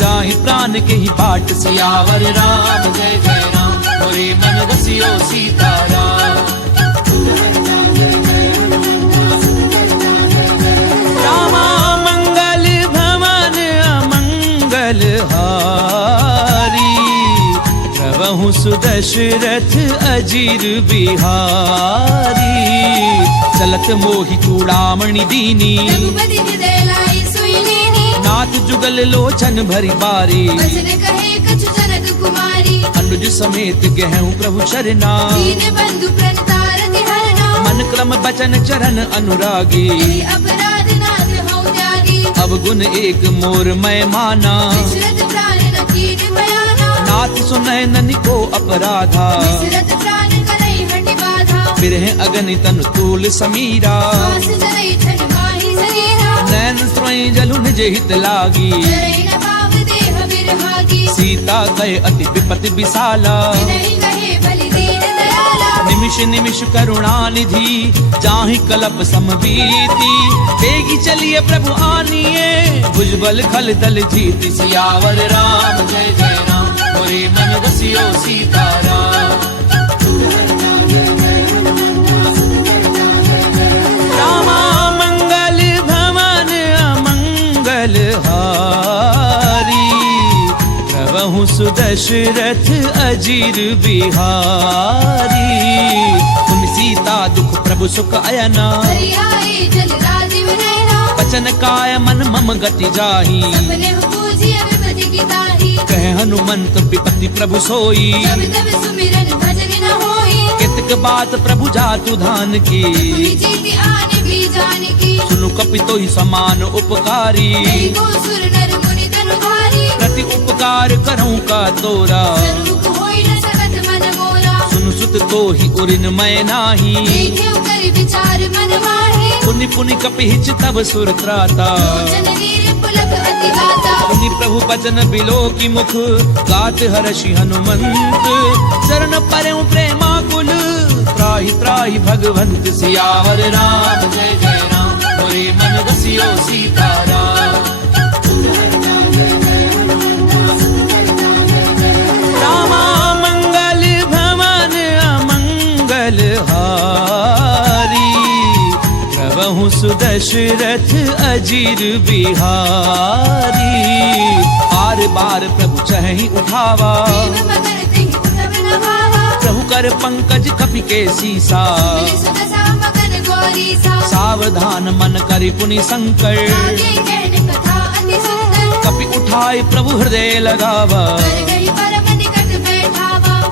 जाहि प्राण के ही पाट। सियावर राम जय जय राम, मोरे मन बसियो सीताराम। रामा मंगल भवन अमंगल हारी, प्रभु सुदशरथ अजीर बिहारी। चलत मोहि चूड़ामणि दीनी, रघुपति हृदय लाई सोई लेनी। नाथ जुगल लोचन भरी बारी। वचन कहे कछु जनक कुमारी। अनुज समेत गहूँ प्रभु चरना, दीन बंधु प्रणतारति हरना। मन क्रम बचन चरण अनुरागी। यदि अपराध नाथ हौ त्यागी। अब गुण एक मोर मैं माना, विचरत प्राण न कीन भयाना। नाथ सुनय ननिको अपराधा। विचरत प्राण करई हटि बाधा। बिरह अगनि तनु तूल समीरा, श्वास जरई छन माहि शरीरा। नैन स्रोई जलु निज हित लागी। जरई न पाव देह बिरहागी। सीता गए अति विपति विशाला, नहीं कहे बलि दीन दयाला। निमिष निमिष करुणा निधि, जाहि कलप समबीति। बेगी चलिए प्रभु आनिए, भुजबल खल दल जीति। सियावर राम जय जय राम, मोरे मन बसियो सीताराम। रामा मंगल भवन अमंगल हारी, प्रभु सुदशरथ अजीर बिहारी। तुम सीता दुख प्रभु सुख अयना, हरि आए जल राजीव नयना। बचन काय मन मम गति जाही। सपने पूजिय विपति की ताही। कह हनुमंत विपति प्रभु सोई, जब तब सुमिरन भजन न होई। कितक बात प्रभु जातु धान की। हुई जीति आने भी जान की। सुनु कपितो ही समान उपकारी, नहीं को सुर नर मुनि तनु भारी। प्रति उपकार करऊं का तोरा। सन्मुख होई न सकत मन मोरा। सुनु सुत तो ही उरिन मैं नाही। देखेउ कर विचार मन माहे। पुनि पुनि कपिहिच तब सुर त्राता। लोचन नीर पुलक अति गाता। पुनि प्रभु बचन बिलो की मुख, गात हर्षि हनुमंत। चरण परऊ प्रेमाकुल, त्राहि त्राहि भगवंत। सियावर राम जय जय राम, मोरे मन बसियो सीताराम। रामा मंगल भवन अमंगल हारी, प्रभु सुदशरथ अजीर बिहारी। बार बार प्रभु चहि उठावा, प्रेम मगन तेहि उठब न भावा। प्रभु कर पंकज कपि के सीसा। मिलि सुत सा मगन गौरीसा। सावधान मन करि पुनि संकर, आगे कहन कथा अति सुंदर। कपि उठाए प्रभु हृदय लगावा। कर गई परम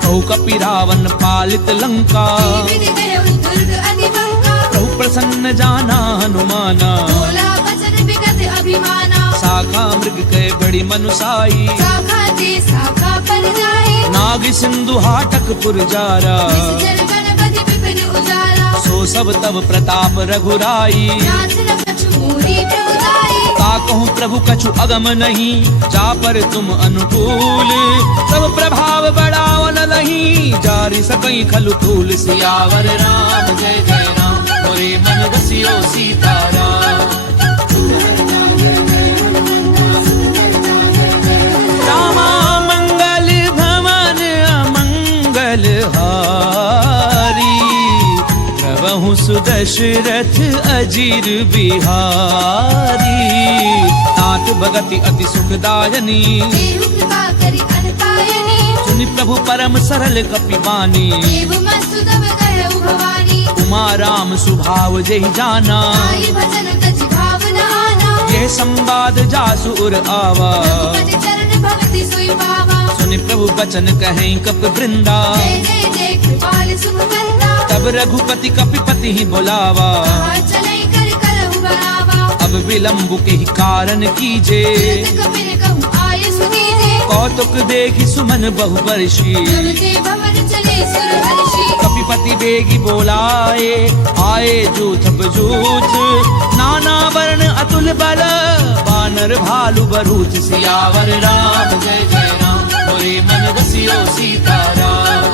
कहु कपि रावण पालित लंका विधि कहु दुर्ग अति बंका प्रभु प्रसन्न जाना हनुमाना बोला वचन विगत अभिमाना शाखा मृग कह बड़ी मनुसाई शाखा ते शाखा पर जाए नाग सिंधु हाटक पुरजारा जल गणपति विपिन उजारा सो सब तब प्रताप रघुराई नाथ न कछु मूरी प्रभुताई ता कहूँ प्रभु कछु अगम नहीं जा पर तुम अनुकूल सब प्रभाव बढ़ावन नहीं जारी सकई खलु तूल सियावर राम जय जय राम मोरे मन रसियो सीताराम रामा मंगल भवन अमंगल हारी प्रभु सुदशरथ अजीर बिहारी नाथ भगति अति सुखदायनी देहु कृपा करि अनपायनी सुनि प्रभु परम सरल कपि बानी देव मस्तु तब कहु भवानी उमा राम सुभाव जहि जाना आई भजन तजि भावना आना ये संवाद जासु उर आवा रघुपति चरण भगति सोई पावा सुनि प्रभु बचन कहें कप वृंदा जय जय जय कृपाल सुख कंदा तब रघुपति कपिपति ही बुलावा कहा चलै कर करहु बनावा अब विलंब के ही कारण कीजे तुरत कपिन कहु आय सुनीजे कौतुक देखि सुमन बहु वर्षी जब ते भवन चले सुर हर्षि कपिपति बेगी बोलाए आए जूथ बजूथ नाना वर्ण अतुल बल बानर भालु बरूथ सियावर राम जय जय राम मोरे मन रसियो सीताराम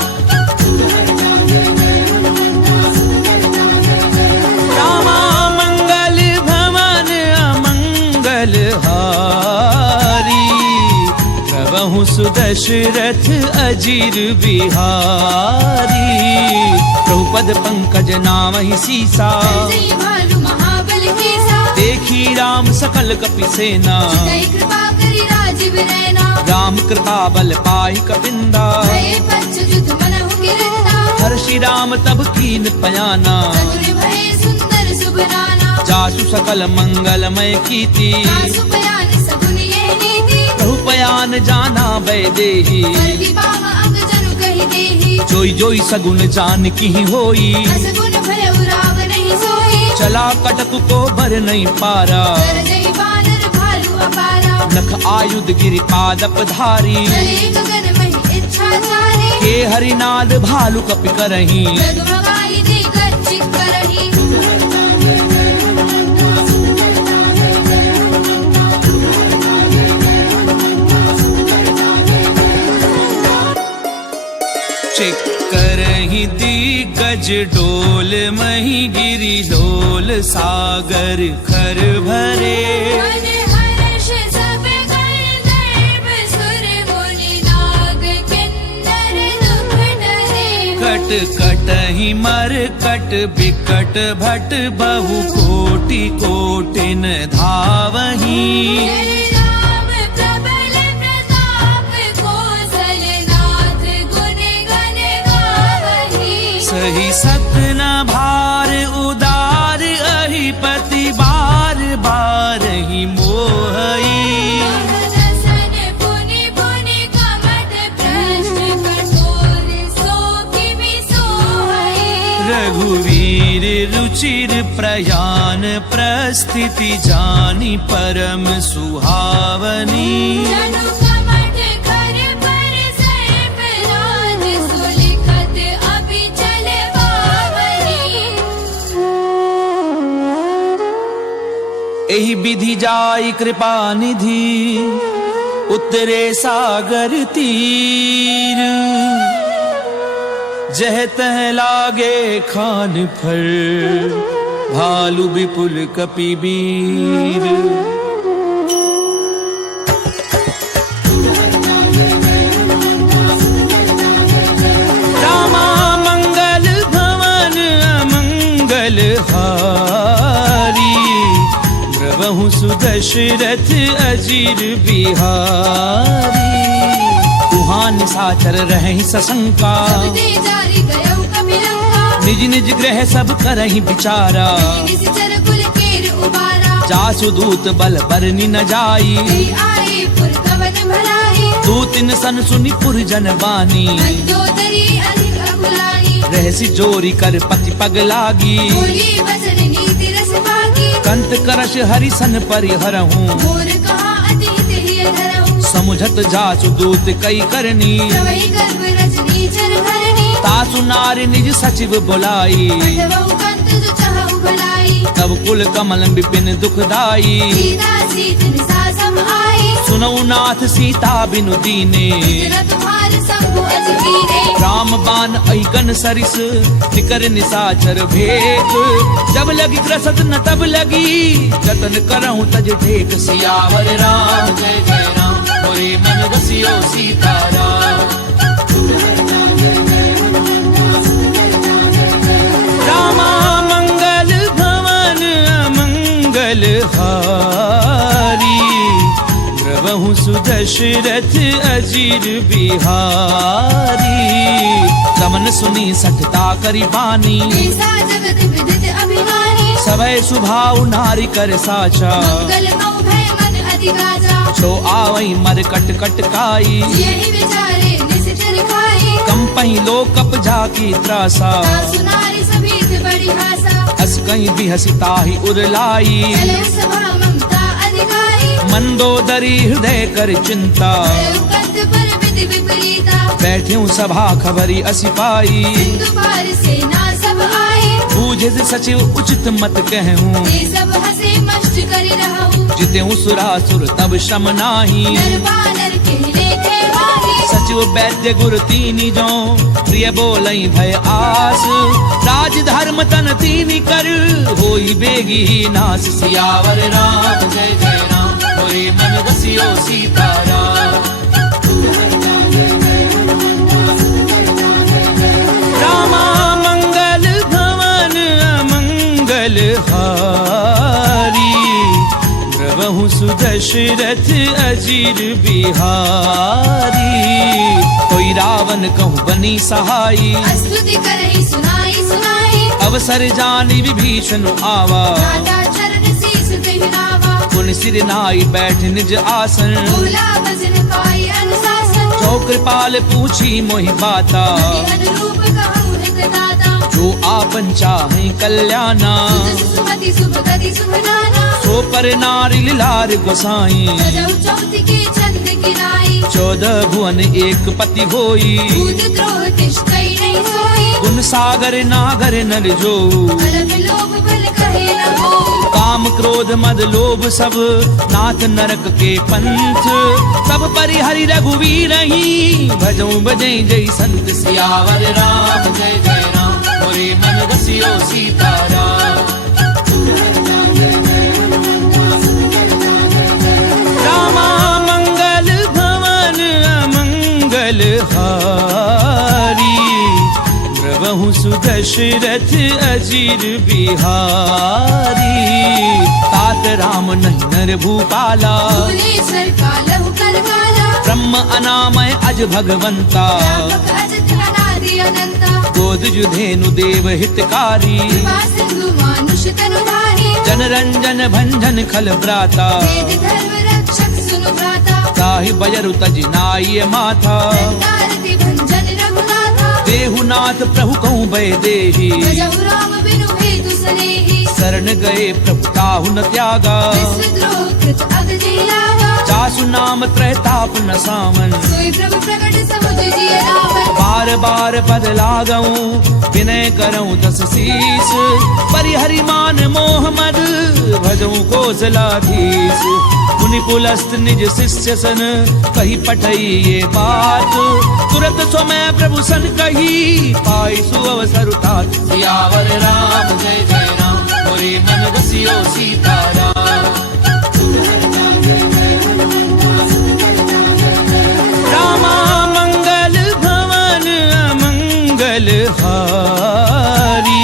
रामा मंगल भवन अमंगल हारी प्रभु सुदशरथ अजीर बिहारी प्रभु पद पंकज नामहि सीसा जय भालु महाबल केसा देखी राम सकल कपि सेना जय कृपा करि राजीव रैना राम कृपा बल पाई कपिंदा भय पंच जुत मनहु किरंदा हर्षि राम तब कीन पयाना चतुर भय सुंदर सुबनाना जासु सकल मंगलमय कीति आसु पयान सगुन ये नीति प्रभु पयान जाना वैदेही कर विवाह अंग जनु कहि देहि जोई जोई सगुन जान की होई असगुन भय उराव नहीं सोई चला कटक को भर नहीं पारा कर जय बानर भालु अपारा नख आयुध गिरि पादप धारी चले गगन महि इच्छा चारी के हरिनाद भालु कपि करही जगमगाई दे गर्जित करही चेक करही दिग्गज डोल मही गिरि डोल सागर खर भरे मन हर्ष सब कर दैव सुर मुनि नाग किन्नर दुख डरे कट कटहि मर कट बिकट भट बहु कोटि कोटिन धावही जय राम प्रबल प्रताप कौशलनाथ गुण गण गावही सही सतना भार उदार अहिपति बार बार ही मोहई रसन पुनि पुनि कमट प्रश्न कठोर सो किमि सोहई रघुवीर रुचिर प्रयान प्रस्थिति जानी परम सुहावनी जनु कमट कर पर सर्प राज सुलिखत अभि चल बावनी एहि विधि जाई कृपा निधि उतरे सागर तीर जह तह लागे खान फर भालु विपुल कपिबीर रामा मंगल भवन अमंगल हारी प्रभु सुदशरथ अजीर बिहारी तुहान निशाचर रहि सशंका सब ते जारी गयौ कपिलंका निज निज ग्रह सब करहि विचारा निश्चर कुल केर उबारा जासु दूत बल बरनि न जाई जय आए पुर कवच मन भलाई। दो तीन सन सुनी पुरजन बानी, मंदोदरी अधिक अकुलाई। रहसी जोरी कर पति पग लागी। बोली वचन नीति रस पागी। कंत करश हरिसन परिहरहूँ, मोर कहा अतीत ही धरहूँ। समुझत जासु दूत कई करनी, प्रवही गर्भ रजनी चर भरनी। तासु नारी निज सचिव बुलाई। बंधवहु कंत जो चाहु भलाई। तब कुल कमल विपिन दुखदाई। सीता सीत निसा सम आई। सुनऊ नाथ सीता बिनु दीने, इतना तुम्हार शंभु अज कीने। राम बान अहिगन सरिस निकर निसाचर भेद। जब लगी ग्रसत न तब लगी, जतन करहूँ तज ढेक। सियावर राम जय जय राम, मोरे मन रसियो सीताराम। रामा मंगल भवन अमंगल हारी, द्रवहु सुदशरथ अजीर बिहारी। समन सुनी सठता करी बानी, ऐसा जगत विदित अभिमानी। सवै सुभाव नारी कर साचा। मंगल मऊ भय मन अधिकाजा। छो आवई मर कट कट काई, यही विचारे निश्चर खाई। कंपई लो कप जाकी त्रासा। सासु नारी समीत बड़ी हासा। हस कहीं भी हसिता ही उरलाई। चले सभा ममता अधिकारी। मंदोदरी हृदय कर चिंता, कंत पर विधि विपरीता। बैठ्यूं सभा खबरी असिपाई। सिंधु पार सेना सब आई। बूझे सचिव उचित मत कहूँ, ये सब हंसे मस्त करी रहूं। जितेऊं सुरासुर तब श्रम नाही। नर बानर कहले थे वाही। सचिव वैद्य गुर तीनी जो, प्रिय बोलई भय आस। राज धर्म तन तीनी कर, होई बेगी नास। सियावर राम जय जय राम, मोरे मन रसियो सीताराम। रामा मंगल भवन अमंगल हारी, द्रवहु सुदशरथ अजीर बिहारी। कोई रावण कहूँ बनी सहाई, स्तुति करहि सुनाई सुनाई। अवसर जानी विभीषण आवा। राजा चरण शीस देहनावा। पुन सिर नाई बैठ निज आसन। बोला भजन पाई अनुशासन। जो कृपाल पूछी मोहि बाता, अनुरूप कहूँ एक दाता। जो आपन चाहे कल्याणा। सुमति शुभ गति शुभ नाना। सो पर नारी लार गोसाई। सजौ चौथ की छंद किनाई। 14 भुवन एक पति होई। दूध द्रोह तिष्ठई नहीं सोई। गुण सागर नागर नर जो, अलग लोभ बल कहे न हो। काम क्रोध मद लोभ सब, नाथ नरक के पंथ। सब परिहरि रघुवीर ही, भजऊं बजै जय संत। सियावर राम जय जय राम, मोरे मन रसियो सीताराम। रामा मंगल भवन अमंगल हारी, द्रवहु सुदशरथ अजीर बिहारी। तात राम नहीं नर भूपाला, भुवनेश्वर का लहु करवाला। ब्रह्म अनामय अज भगवंता। व्यापक अजत अनादि अनंता। गोद जुधेनु देव हितकारी। कृपा सिंधु मानुष तनुधारी। जन रंजन भंजन खल भ्राता। वेद धर्म रक्षक सुनु भ्राता। ताहि बजरु तज नाई माथा। संकारति भंजन रघुनाथा। देहुनाथ प्रभु कहूँ भय देहि, भजहु राम बिनु हेतु सनेहि। शरण गए प्रभु ताहु न त्यागा। विश्वद्रोह कृत अगजे लागा। जासु नाम त्रैताप न सामन। सोई प्रभु प्रकट समुझ जिय रावण। बार बार पद लागऊं, विनय करऊं दस शीस। परिहरि मान मोह मद, भजऊं कौशलाधीश। मुनि पुलस्त निज शिष्य सन, कही पठई ये बात। तुरत स्वमय प्रभु सन कही, पाई सुअवसर तात। सियावर राम जय जय राम, मोरे मन रसियो सीताराम। रामा मंगल भवन अमंगल हारी,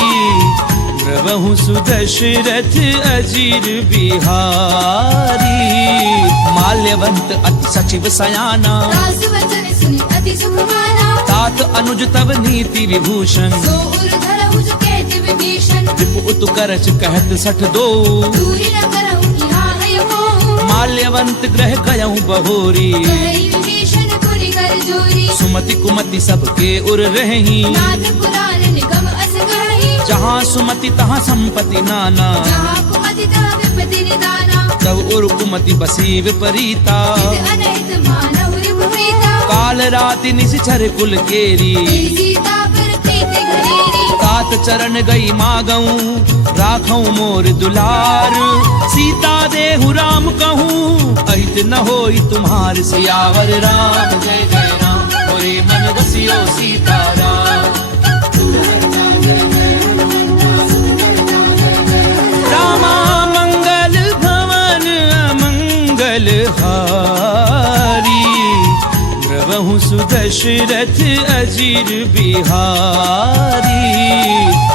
द्रवहु सुदशरथ अजीर बिहारी। माल्यवंत अति सचिव सयाना, दास वचन सुनि अति सुख माना। तात अनुज तब नीति विभूषण। सो उर धरहु जो कहते विभीषण। रिपु उत करच कहत सठ दो, दूरी न करहु यहाँ है मोह। माल्यवंत ग्रह गयऊं बहोरी कहि विभीषण पुनि कर जोरी सुमति कुमति सबके उर रही नाथ पुराण निगम अस कहि जहाँ सुमति तहाँ संपत्ति नाना जहाँ कुमति तहाँ विपत्ति निदाना तब उर कुमति बसी विपरीता हित अनहित मानव रिपुप्रीता काल राति निशिचर कुल केरी तेरी सीता पर प्रीति घनेरी तात चरण गई मागऊं राखऊं मोर दुलार सीता देहु राम कहूँ अहित न होई तुम्हार सियावर राम जय जय राम मोरे मन बसियो सीताराम रामा मंगल भवन अमंगल हारी द्रवहु सुदशरथ अजीर बिहारी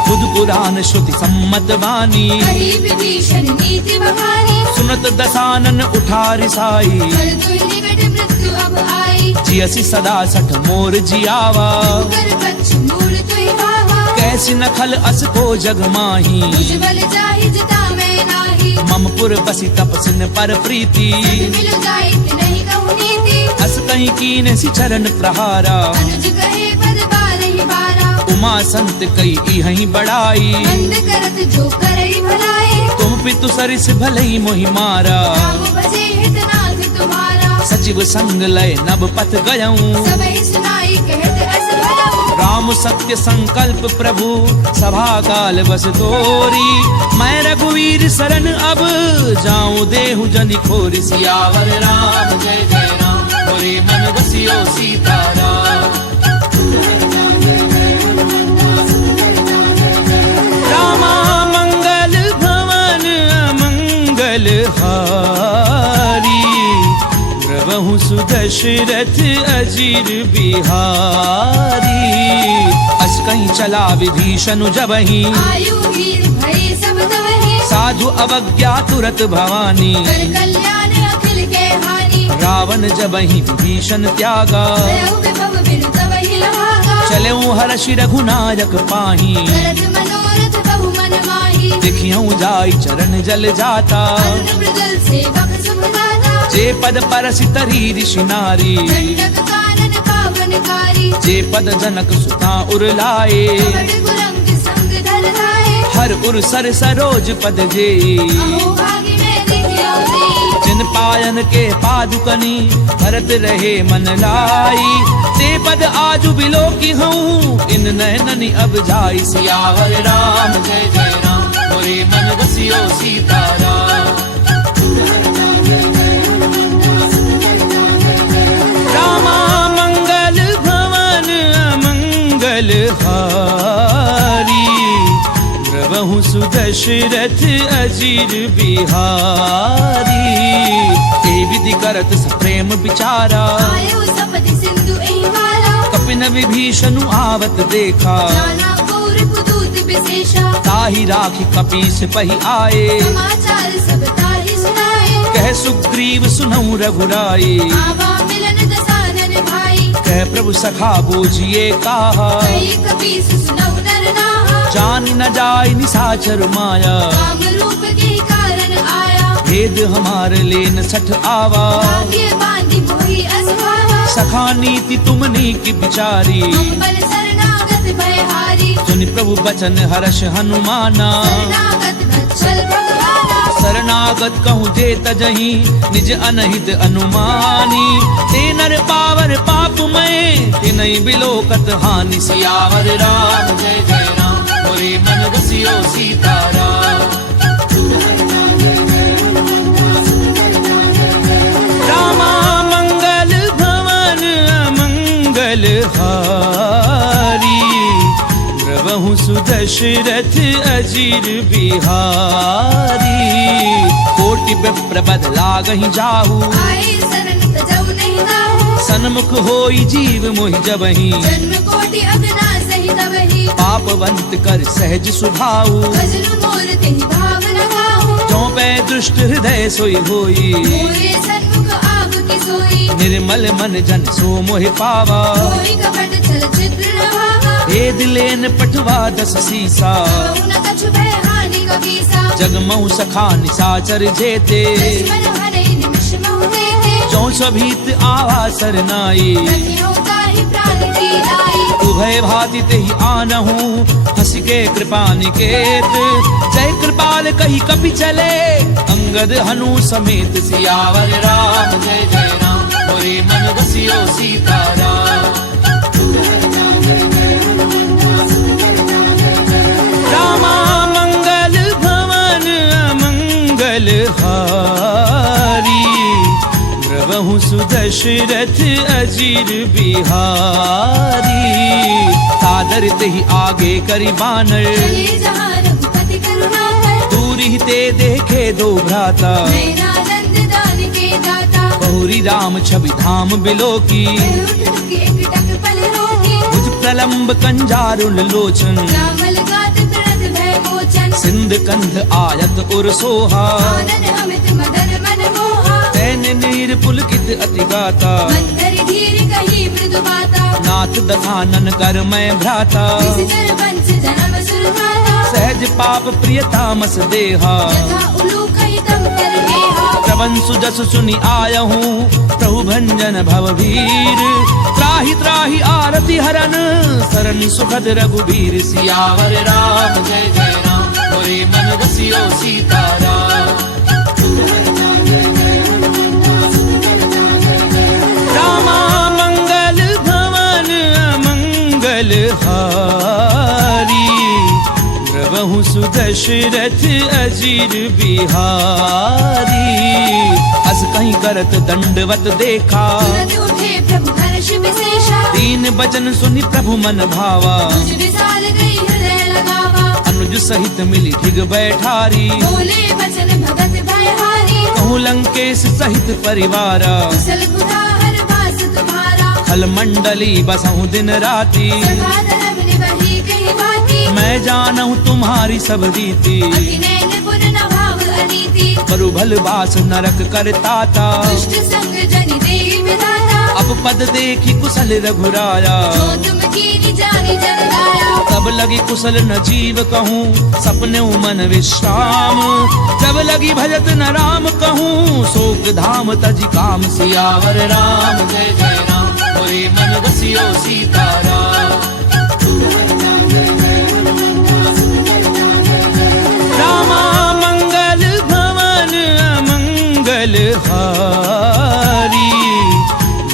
बुध पुराण श्रुति सम्मत वाणी कहि विभीषण नीति बखानी सुनत दसानन उठारि साई कर तुहि निकट मृत्यु अब आई जियसि सदा सठ मोर जियावा कर पक्ष मूल तुहि भावा कैसी नखल अस को जग माही तुझ बल जाहि जिता मैं नाही मम पुर बसी तपसिन पर प्रीति मिल जाइत नहीं कहूँ नीति अस कहीं कीन सि चरण प्रहारा अनुज कहे पद बारहि बारा उमा संत कई इहहीं बड़ाई बंद करत जो करई भलाई तुम पितु सरिस भलई मोहि मारा राम भजे हितनाथ तुम्हारा सचिव संग लय नभ पथ गयऊं सबहि सुनाई कहत अस भलऊ राम सत्य संकल्प प्रभु सभा काल बस तोरी मैं रघुवीर शरण अब जाऊं देहु जनि खोरि सियावर राम जय जय राम मोरे मन बसियो सीताराम रामा मंगल भवन अमंगल हारी द्रवहु सुदशरथ अजीर बिहारी अस कहीं चला विभीषण जबहि आयु वीर भय सब तवहि साधु अवज्ञा तुरत भवानी कर कल्याण अखिल के हानि रावण जबहि विभीषण त्यागा भयउ विभव बिनु तवहि लभागा चलऊं हर्षि रघुनायक पाही करत मनोरथ बहु मन माही देखियूं जाई चरण जल जाता अरुण मृदल सेवक शुभ दाता जे पद परसि तरी ऋषि नारी दंडक कानन पावनकारी जे पद जनक सुता उर लाए कपट कुरंग संग धर धाये हर उर सर सरोज पद जे अहो भागी में देखियो दे जिन पायन के पादुकनी भरत रहे मन लाई ते पद आजु बिलो की हूँ इन नैननि अब जाई सियावर राम जय जय राम मोरे मन बसियो सीताराम रामा मंगल भवन अमंगल हारी द्रवहु सुदशरथ अजीर बिहारी ए विधि करत सप्रेम विचारा आयो सपति सिंधु एहि वाला कपिन विभीषणु आवत देखा नाना कौर पुदूत विशेषा ताहि राखी कपीस पहि आए समाचार सब ताहि सुनाए कह सुग्रीव सुनऊ रघुराई आवा मिलन दसानन भाई कह प्रभु सखा बूझिए काहा कई कपीस सुनऊ नर नाहा जान न जाय निसाचर माया काम रूप के कारण आया भेद हमार लेन सठ आवा भाग्य बांधी मोहि असभावा सखा नीति तुमनी की बिचारी बल शरणागत भयहारी सुनि प्रभु बचन हर्ष हनुमाना शरणागत वत्सल भगवाना शरणागत कहूँ जे तजहि निज अनहित अनुमानी ते नर पावर पाप में ते नहीं बिलोकत हानि सियावर राम जय जय राम मोरे मन बसियो सीताराम रामा मंगल भवन अमंगल हारी द्रवहु सुदशरथ अजीर बिहारी कोटि विप्र बदला गहि जाहू आए शरण तजऊ नहीं दाहू सन्मुख होई जीव मोहि जबहि जन्म कोटि अगना सहित वही पापवंत कर सहज सुभाऊ भजन मोर तेहि भाव न गाहू जो पै दुष्ट हृदय सोई होई मोरे सन्मुख आव की सोई निर्मल मन जन सो मोहि पावा कोई कपट छल छिद्र न भावा भेद लेन पठवा दस सीसा कहूँ न कछु भय हानि कबीसा जगमऊ सखा निसाचर जेते दुश्मन भले निमिष छूते थे जो सभीत आवा सरनाई रखियो ताहि प्राण की लाई उभय भाति ते ही आनहु हंस के कृपा निकेत जय कृपाल कही कपि चले अंगद हनु समेत सियावर राम जय जय राम मोरे मन बसियो सीताराम रामा मंगल भवन मंगल हारी द्रवहु सुदशरथ अजीर बिहारी सादर ते ही आगे करी बानर चले जहाँ रघुपति करुणा कर दूर ही ते देखे दो भ्राता नयनानंद दान के दाता बहुरी राम छवि धाम बिलो की उठ के एकटक पल रोकी भुज प्रलंब कंजारुल लोचन रामल गात प्रणत भय मोचन सिंध कंध आयत उर सोहा आनन अमित मदन मन मोहा तैन नीर पुलकित अति गाता मंदर धीर कही मृदु बाता नाथ दधानन कर मैं भ्राता विसितर वंश जन्म सुरभाता सहज पाप प्रियतामस देहा यथा उलूक हितम कर नेहा श्रवण सुजस सुनि आयहूँ प्रभु भंजन भव वीर त्राहि त्राहि आरति हरन सरन सुखद रघुबीर सियावर राम जय जय राम मोरे मन बसियो सीताराम रामा मंगल भवन मंगल हारी द्रवहु सुदशरथ अजीर बिहारी अस कहीं करत दंडवत देखा तुरंत उठे प्रभु हर्ष विशेषा दीन बचन सुनि प्रभु मन भावा तुझ विशाल गई हृदय लगावा अनुज सहित मिली ढिग बैठारी बोले वचन भगत भयहारी कहूँ लंकेश सहित परिवारा कुशल कुदाहर वास तुम्हारा खल मंडली बसहु दिन राती सदा धर्म निवही कही बाती मैं जानहु तुम्हारी सब रीति अति नैन पुर न भाव अनीति परु भल बास नरक करताता दुष्ट संग जनि देहि विधाता अब पद देखी कुशल रघुराया जो तुम कीनी जानी जन गाया तब लगी कुशल न जीव कहूँ सपने मन विश्राम जब लगी भजत न राम कहूँ शोक धाम तज काम सियावर राम जय जय राम मोरे मन बसियो सीताराम रामा मंगल भवन मंगल हारी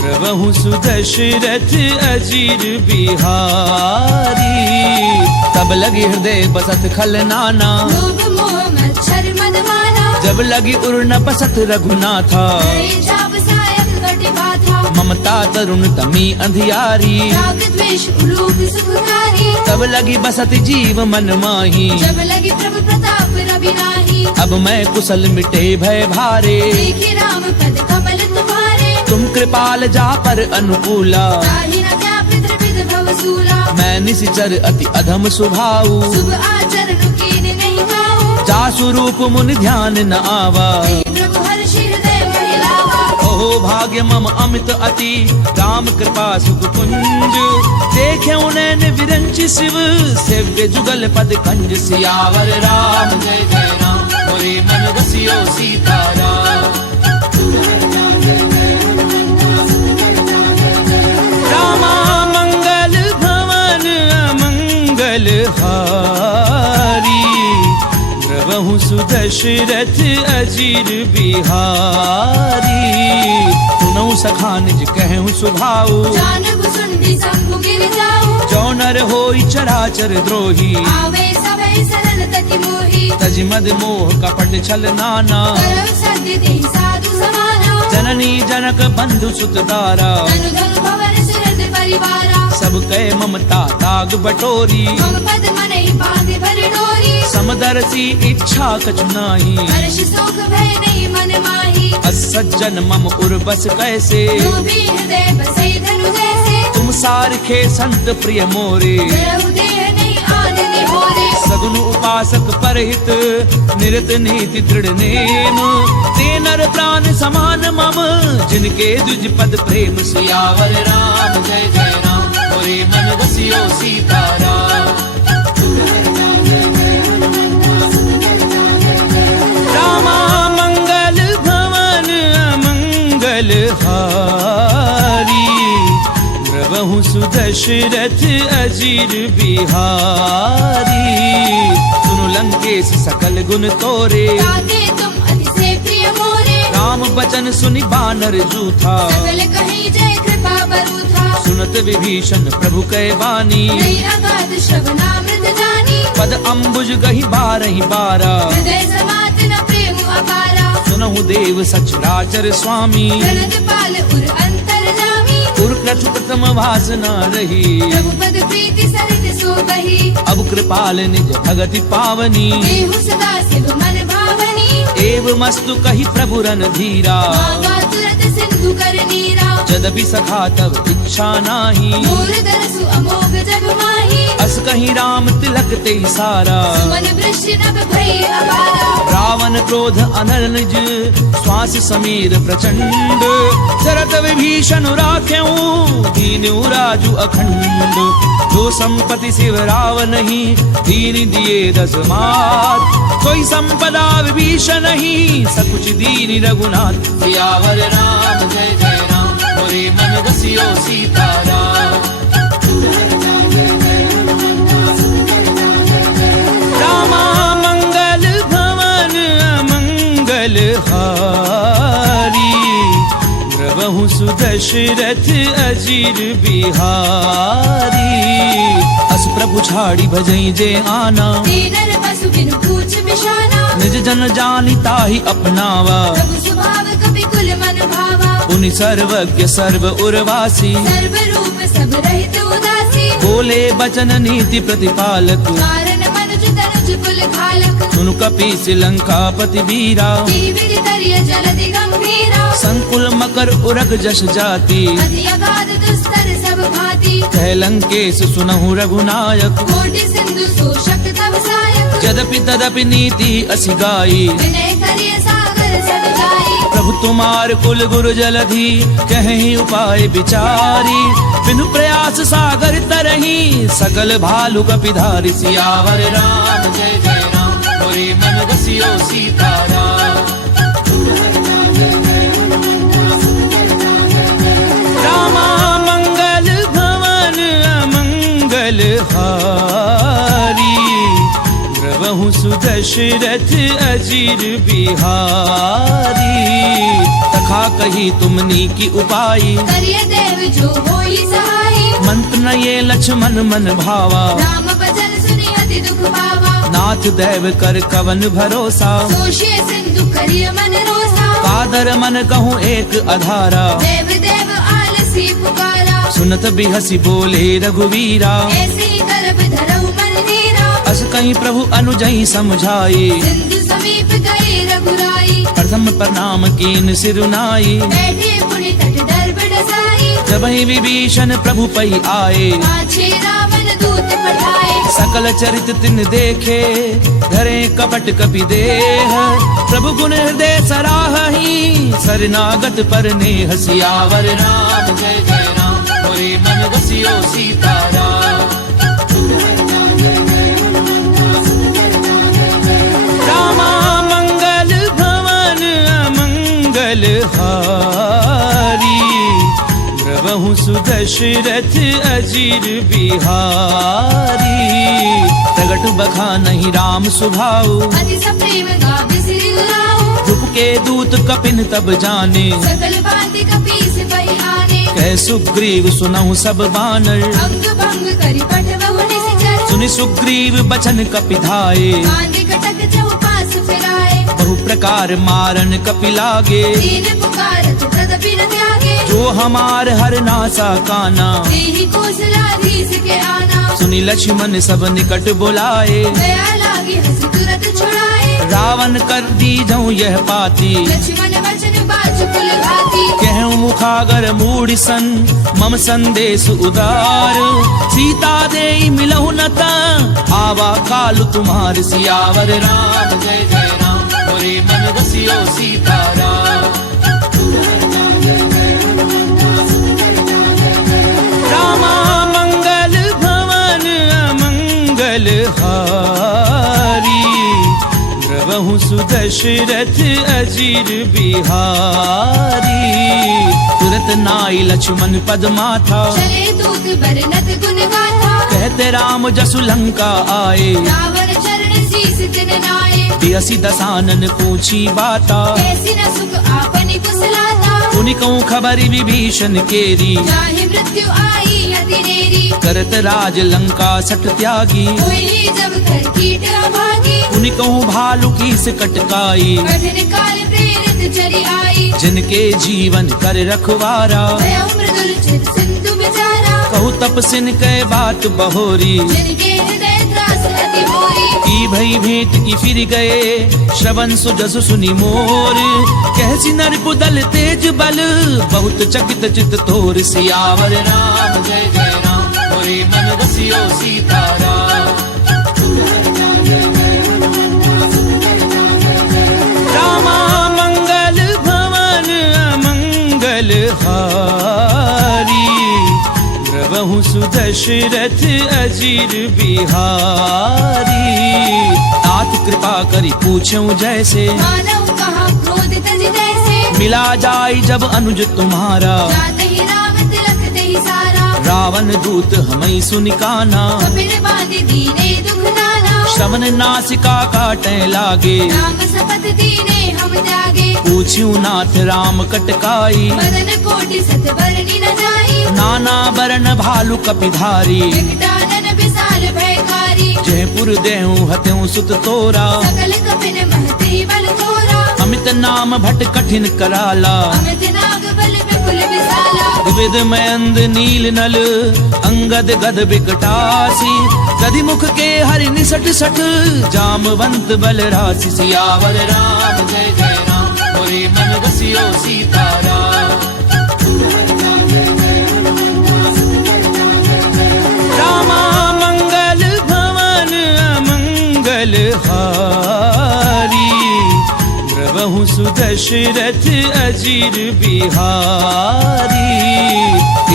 द्रवहु सुदशरथ अजीर बिहारी तब लगी हृदय बसत खल नाना लोभ मोह मच्छर मद माना जब लगी उर न बसत रघुनाथा हरे चाप सायक कटि बाधा ममता तरुण तमी अंधियारी राग द्वेष उलूक सुखकारी तब लगी बसत जीव मन माही जब लगी प्रभु प्रताप रवि नाही अब मैं कुशल मिटे भय भारे देखे राम पद कमल तुम्हारे तुम कृपाल जा पर अनुकूला ताहि न क्या पितृविद भवसूला मैं निशिचर अति अधम सुभाऊ शुभ आचरण कीन नहीं खाऊं जा स्वरूप मुनि ध्यान न आवा प्रभु हर्ष हृदय महिलावा ओहो भाग्य मम अमित अति राम कृपा सुख कुंज देखे उनैन विरंच शिव सेव्य जुगल पद कंज सियावर राम जय जय राम मोरे मन बसियो सीताराम रामा मंगल भवन मंगल हारी द्रवहु सुदशरथ अजीर बिहारी सुनऊ सखा निज कहूँ सुभाऊ जानब सुंदी संभु गिर जाऊं जो नर होई चराचर द्रोही आवे सभय सरल तति मोही तज मद मोह कपट छल नाना करव सत्य देहि साधु समाना जननी जनक बंधु सुत दारा धनु धनु भवन सुरत परिवारा सब कह ममता ताग बटोरी मम पद मनहि बांधे भर डोरी समदर्शी इच्छा कछु नाही हर्ष शोक भय नहीं मन माही असज्जन मम उर्बस कैसे लोभी हृदय बसे धनु जैसे तुम सारखे संत प्रिय मोरे जरहु देह नहीं आन निहोरे सगुन उपासक परहित निरत नीति दृढ़ नेम ते नर प्राण समान मम जिनके द्विज पद प्रेम सियावर राम जय जय राम मोरे मन बसियो सीताराम रामा मंगल भवन द्रवहु सुदशरथ अजीर बिहारी। सुनु लंकेश सकल गुण तोरे, ताते तुम अतिशय प्रिय मोरे। राम बचन सुनि बानर जूथा, सकल कहीं जय कृपा बरूथा। सुनत विभीषण प्रभु कै बानी, नहीं अगाध श्रवणामृत जानी। पद अम्बुज गहि बारहि बारा, हृदय समात न प्रेम अपारा। सुनहु देव सचराचर स्वामी, गलत पाल उर अंतर जामी। उर क्रतु प्रथम वासना रही, प्रभु पद प्रीति सरित सो बही। अब कृपाल निज भगति पावनी, देहु सदा शिव मन भावनी। एवमस्तु कहि प्रभु रन धीरा, मांगा तुरत सिंधु कर नीरा। यद्यपि सखा तब इच्छा नाही, मोर दरसु अमोघ जग माही। अस कहीं राम तिलक ते सारा, मन वृष्टि नभ भई अपारा। रावण क्रोध अनल निज, श्वास समीर प्रचंड। शरत विभीषण राख्यऊ, दीनु राजु अखंड। जो संपत्ति शिव रावण ही, दीन दिए दस मात। कोई संपदा विभीषण ही, सकुच दीन रघुनाथ। सियावर राम जय जय राम, मोरे मन बसियो सीताराम। रामा मंगल भवन अमंगल हारी, द्रवहु सुदशरथ अजीर बिहारी। अस प्रभु छाड़ी भजई जे आना, दीनर पशु बिनु पूछ बिशाना। निज जन जानी ताहि अपनावा, प्रभु स्वभाव कपि कुल मन भावा। पुनि सर्वज्ञ सर्व उर्वासी, सर्व रूप सब रहित उदासी। बोले बचन नीति प्रतिपालक, कारण मनुज तनुज कुल घालक। सुनु कपीस लंकापति वीरा, वीर तरिय जलधि गंभीरा। संकुल मकर उरग जस जाति, अति अगाध दुस्तर सब भांति। कह लंकेश सुनहु रघुनायक, कोटि सिंधु शोषक तव सायक। यद्यपि तदपि नीति असि गाई, विनय करिय सागर सद जाई। प्रभु तुम्हार कुल गुरु जलधि, कहीं उपाय विचारी। बिनु प्रयास सागर तरही, सकल भालु कपिधारी। सियावर राम जय जय राम, मोरे मन बसियो सीताराम। रामा मंगल भवन अमंगल हारी, द्रवहु सुदशरथ अजीर बिहारी। तखा कही तुमनी की उपाई, करिय देव जो होई सहाई। मंत्र न ये लक्ष्मण मन भावा, राम बचन सुनि अति दुख पावा। नाथ दैव कर कवन भरोसा, सोषिय सिंधु करिय मन रोसा। कादर मन कहूँ एक अधारा, देव देव आलसी पुकारा। सुनत बिहसी बोले रघुवीरा, ऐसे ही करब धरऊ मन नीरा। अस कहीं प्रभु अनुजई समझाई, सिंधु समीप गए रघुराई। प्रथम प्रणाम कीन सिरुनाई। बैठे पुनि तट दर्भ डसाई। जब ही विभीषण प्रभु पई आए, पाछे रावण दूत पठाए। सकल चरित तिन देखे, धरे कपट कपि देह। प्रभु गुण हृदय सराहहि, शरणागत पर नेह। सियावर राम जय जय राम, मोरे मन बसियो सीताराम। रामा मंगल भवन अमंगल हारी, द्रवहु सुदशरथ अजीर बिहारी। प्रगट बखा नहीं राम सुभाऊ, अति सप्रेम गावे सिरि उलाऊ। रूप के दूत कपिन तब जाने, सकल भांति कपीस बहि आने। कह सुग्रीव सुनहु सब बानर, अंग भंग करि पठबहु निश्चर। सुनि सुग्रीव बचन कपिधाए, बांधे कटक चहुपास फिराए। बहु प्रकार मारन कपि लागे। दीन पुकारत तदपि न त्यागे। जो हमार हर नासा काना, देहि कौशलाधीश के आना। सुनि लक्ष्मण सब निकट बुलाए, दया लागे हंस तुरत छुड़ाए। रावण कर दी जाऊं यह पाती, लक्ष्मण वचन बाजु कुल घाती। कहूँ मुखागर मूढ़ सन, मम संदेश उदार। सीता दे मिलहु नता, आवा कालु तुम्हार। सियावर राम जय जय राम, मोरे मन बसियो सीताराम। रामा मंगल भवन अमंगल हारी, द्रवहु सुदशरथ अजीर बिहारी। तुरत नाई लक्ष्मण पद माथा, चले दूत बरनत गुण गाथा। कहते राम जसु लंका आए, रावण चरण शीस दिन नाए। बियसी दसानन पूछी बाता, कैसी न सुख आपनि कुशलाता। उनि कहूँ खबरी विभीषण केरी, चाहे मृत्यु आई अति नेरी। करत राज लंका सठ त्यागी। कोई जब कर कीट अभागी, उनि कहूँ भालू की से कटकाई, कठिन काल प्रेरित चरी आई। जिनके जीवन कर रखवारा, भय मृदुल चित सिंधु बिचारा। कहूँ तपसिन कै बात बहोरी, जिनके हृदय त्रास अति मोरी। की भई भेंट की फिर गए, श्रवण सुजसु सुनि मोर। कहसी नर कुदल तेज बल, बहुत चकित चित तोर। सियावर राम जय जय राम, मोरे मन बसियो सीताराम। रामा मंगल भवन अमंगल हारी, द्रवहु सुदशरथ अजीर बिहारी। तात कृपा करी पूछूं जैसे, मानव कहा क्रोध तज जैसे। मिला जाई जब अनुज तुम्हारा, जाते ही राम तिलक ते ही सारा। रावण दूत हमें सुनिकाना, कपिल बांधि दीने दुख नाना। श्रवण नासिका काटे लागे, राम शपथ दीने हम त्यागे। पूछ्यू नाथ राम कटकाई, बदन कोटि सत बरनी न जाई। नाना बरन भालु कपिधारी। विकटानन विशाल भयकारी, जयपुर देहु हत्यु सुत तोरा, सकल कपिन महती बल थोरा। अमित नाम भट कठिन कराला, अमित नाग बल विपुल विशाला। विविध मयंद नील नल, अंगद गद बिकटासी। दधि मुख के हरि निसट सठ, जामवंत बल राशि। सियावर राम जय जय राम, मोरे मन बसियो सीताराम। रामा मंगल भवन अमंगल हारी, द्रवहु सुदशरथ अजीर बिहारी।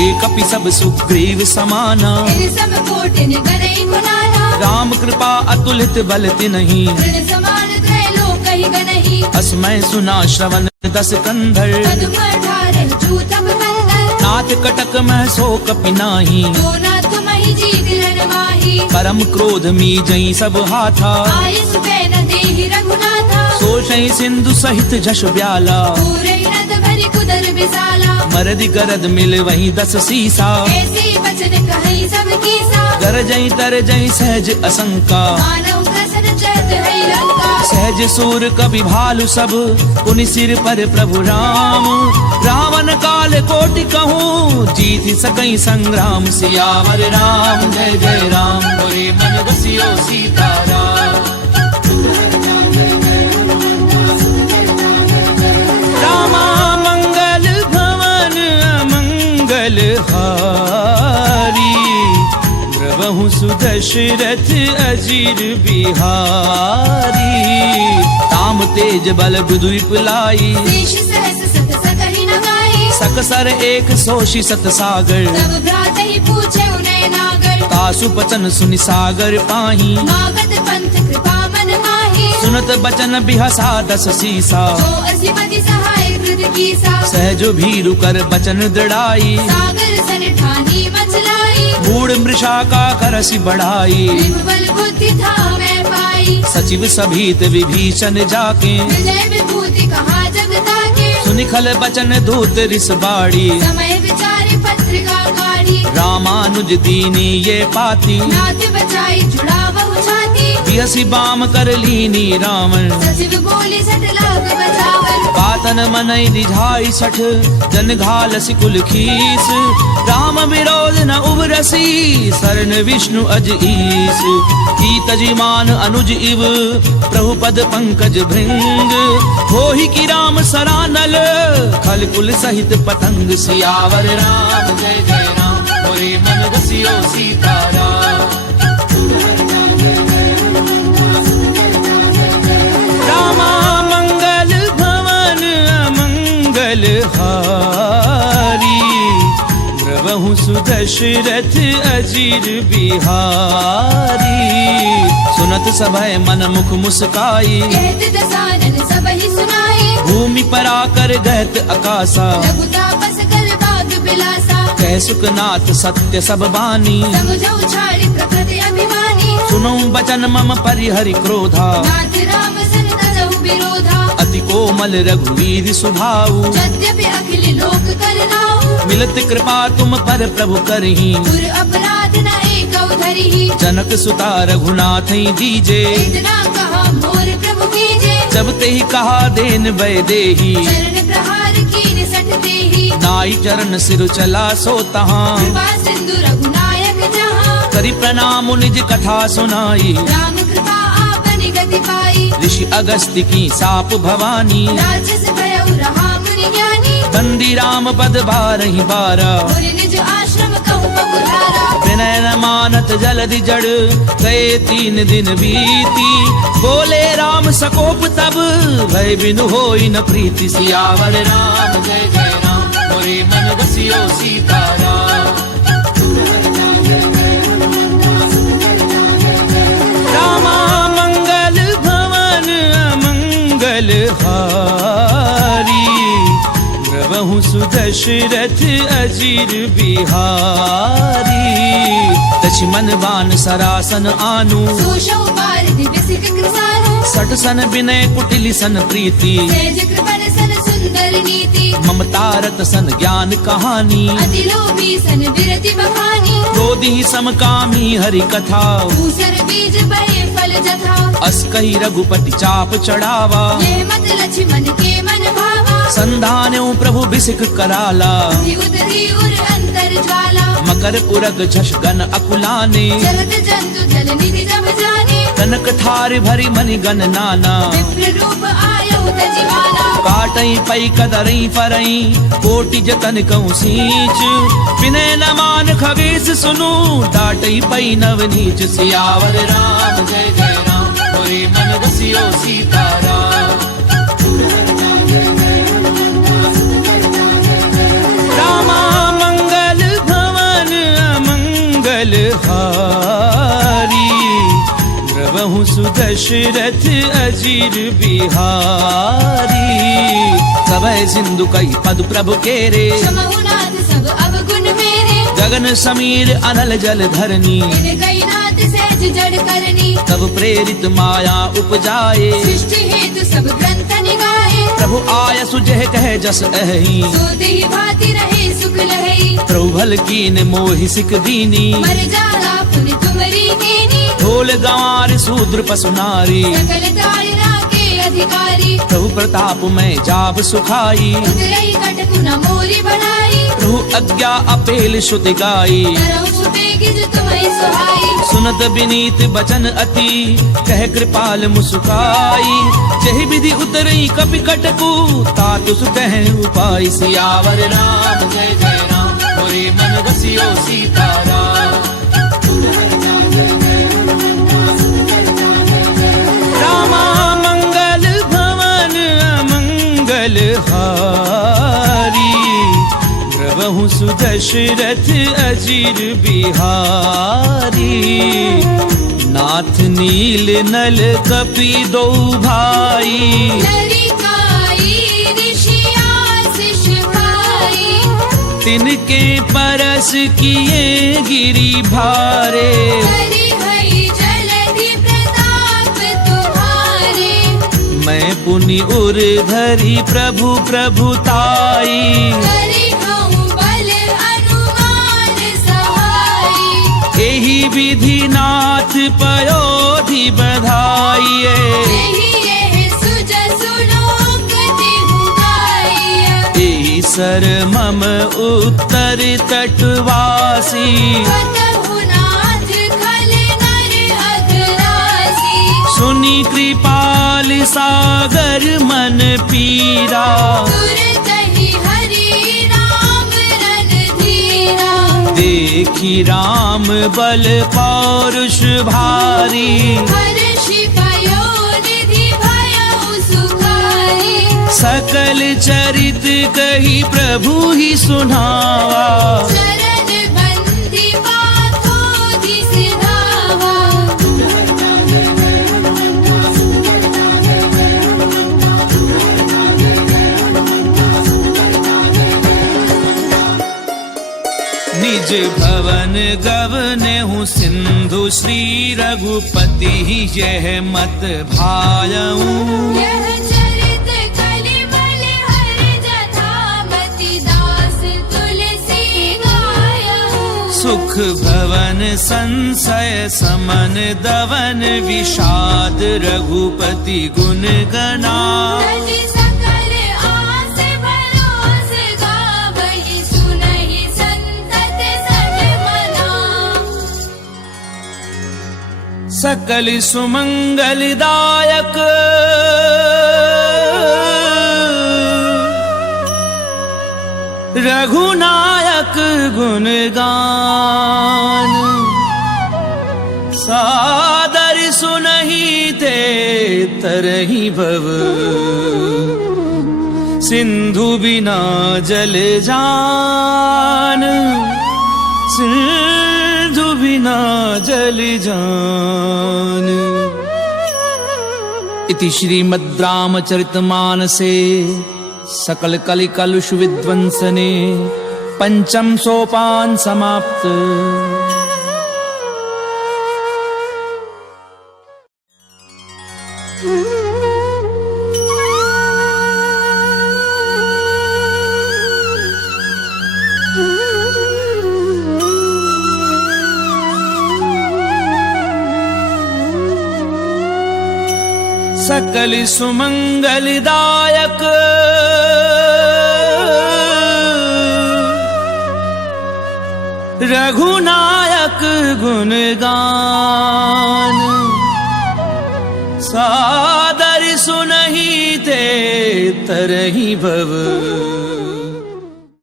एक कपि सब सुग्रीव समाना, इन सब कोटिन गनई गुनाना। राम कृपा अतुलित बल तिन्हि, तृण समान त्रैलोक ही गनहि। अस्मै सुना श्रवण दस कंधर। पदुम अठारह जूतम कंदर। नाथ कटक मह सो कपि नाही, जो ना तुम ही जीत रन माही। परम क्रोध मी जई सब हाथा, आय सुबह न देहि रघुनाथा। सोषई सिंधु सहित जश ब्याला, पूरे नद भरी कुदर विशाला। मरदि गरद मिल वही दस सीसा। ऐसी वचन कहि सब कीसा। गरजई तरजई सहज असंका, मानव प्रसन्न चहत है लंका। सहज सूर कवि भालु सब, पुनि सिर पर प्रभु राम। रावण काल कोटि कहूँ, जीत सकई संग्राम। सियावर राम जय जय राम, मोरे मन बसियो सीताराम। रामा मंगल भवन अमंगल हारी, द्रवहु सुदशरथ अजीर बिहारी। ताम तेज बल विदुप लाई, देश सहस सत सकहि न गाई। सकसर एक सोषि सत सागर। तब भ्रात ही पूछे उन्हें नागर। तासु बचन सुनि सागर पाही, मागत पंथ कृपा मन माही। सुनत बचन बिहसा दस सीसा। जो असिमति सहाय कृत कीसा। सहजो भीरु कर बचन दृढ़ाई, सागर सन ठानी मचलाई। मूड मृषा का करसि बढ़ाई। बल बुद्धि था मैं पाई। सचिव सभीत विभीषण जाके, विजय विभूति कहा जग ताके। सुनिखल बचन दूत रिस बाड़ी। समय विचारे पत्रिका काढ़ी। रामानुज दीनी ये पाती, नाथ बचाई जुड़ा बहु छाती। बियसी बाम कर लीनी रावण। सचिव बोली सट लाख बचावन। बातन मनई रिझाई सठ, जन घाल सिकुल खीस। राम विरोध न उबरसी, शरण विष्णु अज ईस। की तजिमान अनुज इव, प्रभु पद पंकज भृंग। होहि की राम सरानल, खल कुल सहित पतंग। सियावर राम जय जय राम, मोरे मन बसियो सीताराम। रामा मंगल भवन अमंगल हारी, द्रवहु द्रवहु सुदशरथ अजीर बिहारी। सुनत सभय मन मुख मुस्काई, कहत दसानन सबहि सुनाई। भूमि पर आकर गहत अकासा, लघु तापस कर बाग बिलासा। कह सुखनाथ सत्य सब बानी, समुझौ छाड़ी प्रकृति अभिमानी। सुनो बचन मम परिहरि क्रोधा, नाथ राम सन तजहु विरोधा। अति कोमल रघुवीर सुभाऊ, यद्यपि अखिल लोक कर नाऊ। मिलत कृपा तुम पर प्रभु करही, दुर अपराध न एकौ धरिहि। जनक सुता रघुनाथ दीजे। इतना कहा मोर प्रभु कीजे। जब ते ही कहा देन वै देही, चरण प्रहार कीन सठ देहि। नाई चरण सिर चला सो तहाँ, कृपा सिंधु रघुनायक जहाँ। करि प्रणाम निज कथा सुनाई। राम कृपा आपनि गति पाई। ऋषि अगस्त्य की साप भवानी, राक्षस भयउ रहा मुनि ज्ञानी। बंदी राम पद बारहि बारा, मुनि निज आश्रम कहु पपुधारा। विनय न मानत जलधि जड़, गए 3 दिन बीती। बोले राम सकोप तब, भय बिनु होई न प्रीति। सियावर राम जय जय राम, मोरे मन बसियो सीताराम। रामा मंगल भवन अमंगल हारी, द्रवहु सुदशरथ अजीर बिहारी। लक्ष्मण बान सरासन आनु, सोषौ पारधि बिसिक कृसानु। सठ सन विनय कुटिल सन प्रीति, सहज कृपण सन सुंदर नीति। ममता रत सन ज्ञान कहानी, अति लोभी सन विरति बखानी। क्रोधी समकामी हरि कथा, दूसर बीज बड़े फल जथा। अस कही रघुपति चाप चढ़ावा। यह मत लक्ष्मण के मन भावा। संधान्यो प्रभु बिसिक कराला, उदरी उर अंतर ज्वाला। मकर पुरग झष गन अकुलाने, जलद जंतु जल निधि जब जाने। कनक थार भरी मनि गन नाना, विप्र रूप आयु तजीवाना। काटई पई कदरई फरई, कोटि जतन कहूँ सींच। विनय न मान खगेश सुनु, डाटई पई नवनीच। सियावर राम जय जय राम, मोरे मन बसियो सीताराम। रामा मंगल भवन अमंगल हारी, द्रवहु सुदशरथ अजीर बिहारी। सबय सिंधु कई पद प्रभु केरे, क्षमहु नाथ सब अवगुण मेरे। गगन समीर अनल जल धरनी, इन कई नाथ सहज जड़ करनी। तब प्रेरित माया उपजाए, सृष्टि हेतु सब ग्रंथ निगाहे। प्रभु आय सुजह कह जस अहि, सो देहि भांति रहे सुख लहई। प्रभु भल कीन मोहि सिक दीनी। मर जाला पुनि तुमरी कीनी। ढोल गंवार शूद्र पशु नारी, सकल ताड़ना के अधिकारी। प्रभु प्रताप में जाब सुखाई। उतरई कटकु न मोरी बढ़ाई। प्रभु आज्ञा अपेल श्रुति गाई, तरहु सुबेगी जो तुम्हें सुहाई। सुनत विनीत बचन अति, कह कृपाल मुस्काई। जहि विधि उतरई कपि कटकु, तातु सुकह उपाय। सियावर राम जय जय राम, मोरे मन बसियो सीताराम। रामा मंगल भवन अमंगल हारी, द्रवहु सुदशरथ अजीर बिहारी। नाथ नील नल कपि दो भाई, लरिकाई ऋषि आशीष पाई। तिनके परस किए गिरि भारे। हरि हरि जलधि प्रताप तुम्हारे। मैं पुनि उर धरि प्रभु प्रभुताई। करि हऊँ बल अनुमान सहाई। एहि विधि नाथ पयोधि बधाइए। यही यह सुजसु लोक तिहु गाइया। एहि सर मम उत्तर तटवासी। कतहु नाथ खल नर अघरासी। सुनि कृपाल सागर मन पीरा। तुरतहि हरि राम रणधीरा। देखी राम बल पौरुष भारी। हर्षि पयोनिधि भयउ सुखारी। सकल चरित कही प्रभु ही सुनावा। चरण निज भवन गवने हूँ सिंधु श्री रघुपति यह मत भायऊं। यह चरित कलिबल हरि जथामति दास तुलसी गायहु। सुख भवन संशय समन दवन विषाद रघुपति गुण गना। तजि सकल आस भरोस गावहि सुनहि संतत सब मना। सकल सुमंगलदायक रघुनायक गुणगान। सादर सुनहि ते तरहि भव सिंधु बिना जल जान। सिंधु बिना जल जान। इति श्रीमद् रामचरितमानसे सकल कलि कलुष विध्वंसने पंचम सोपान समाप्त। सकल सुमंगलदायक रघुनायक गुणगान। सादर सुनहि ते तरहि भव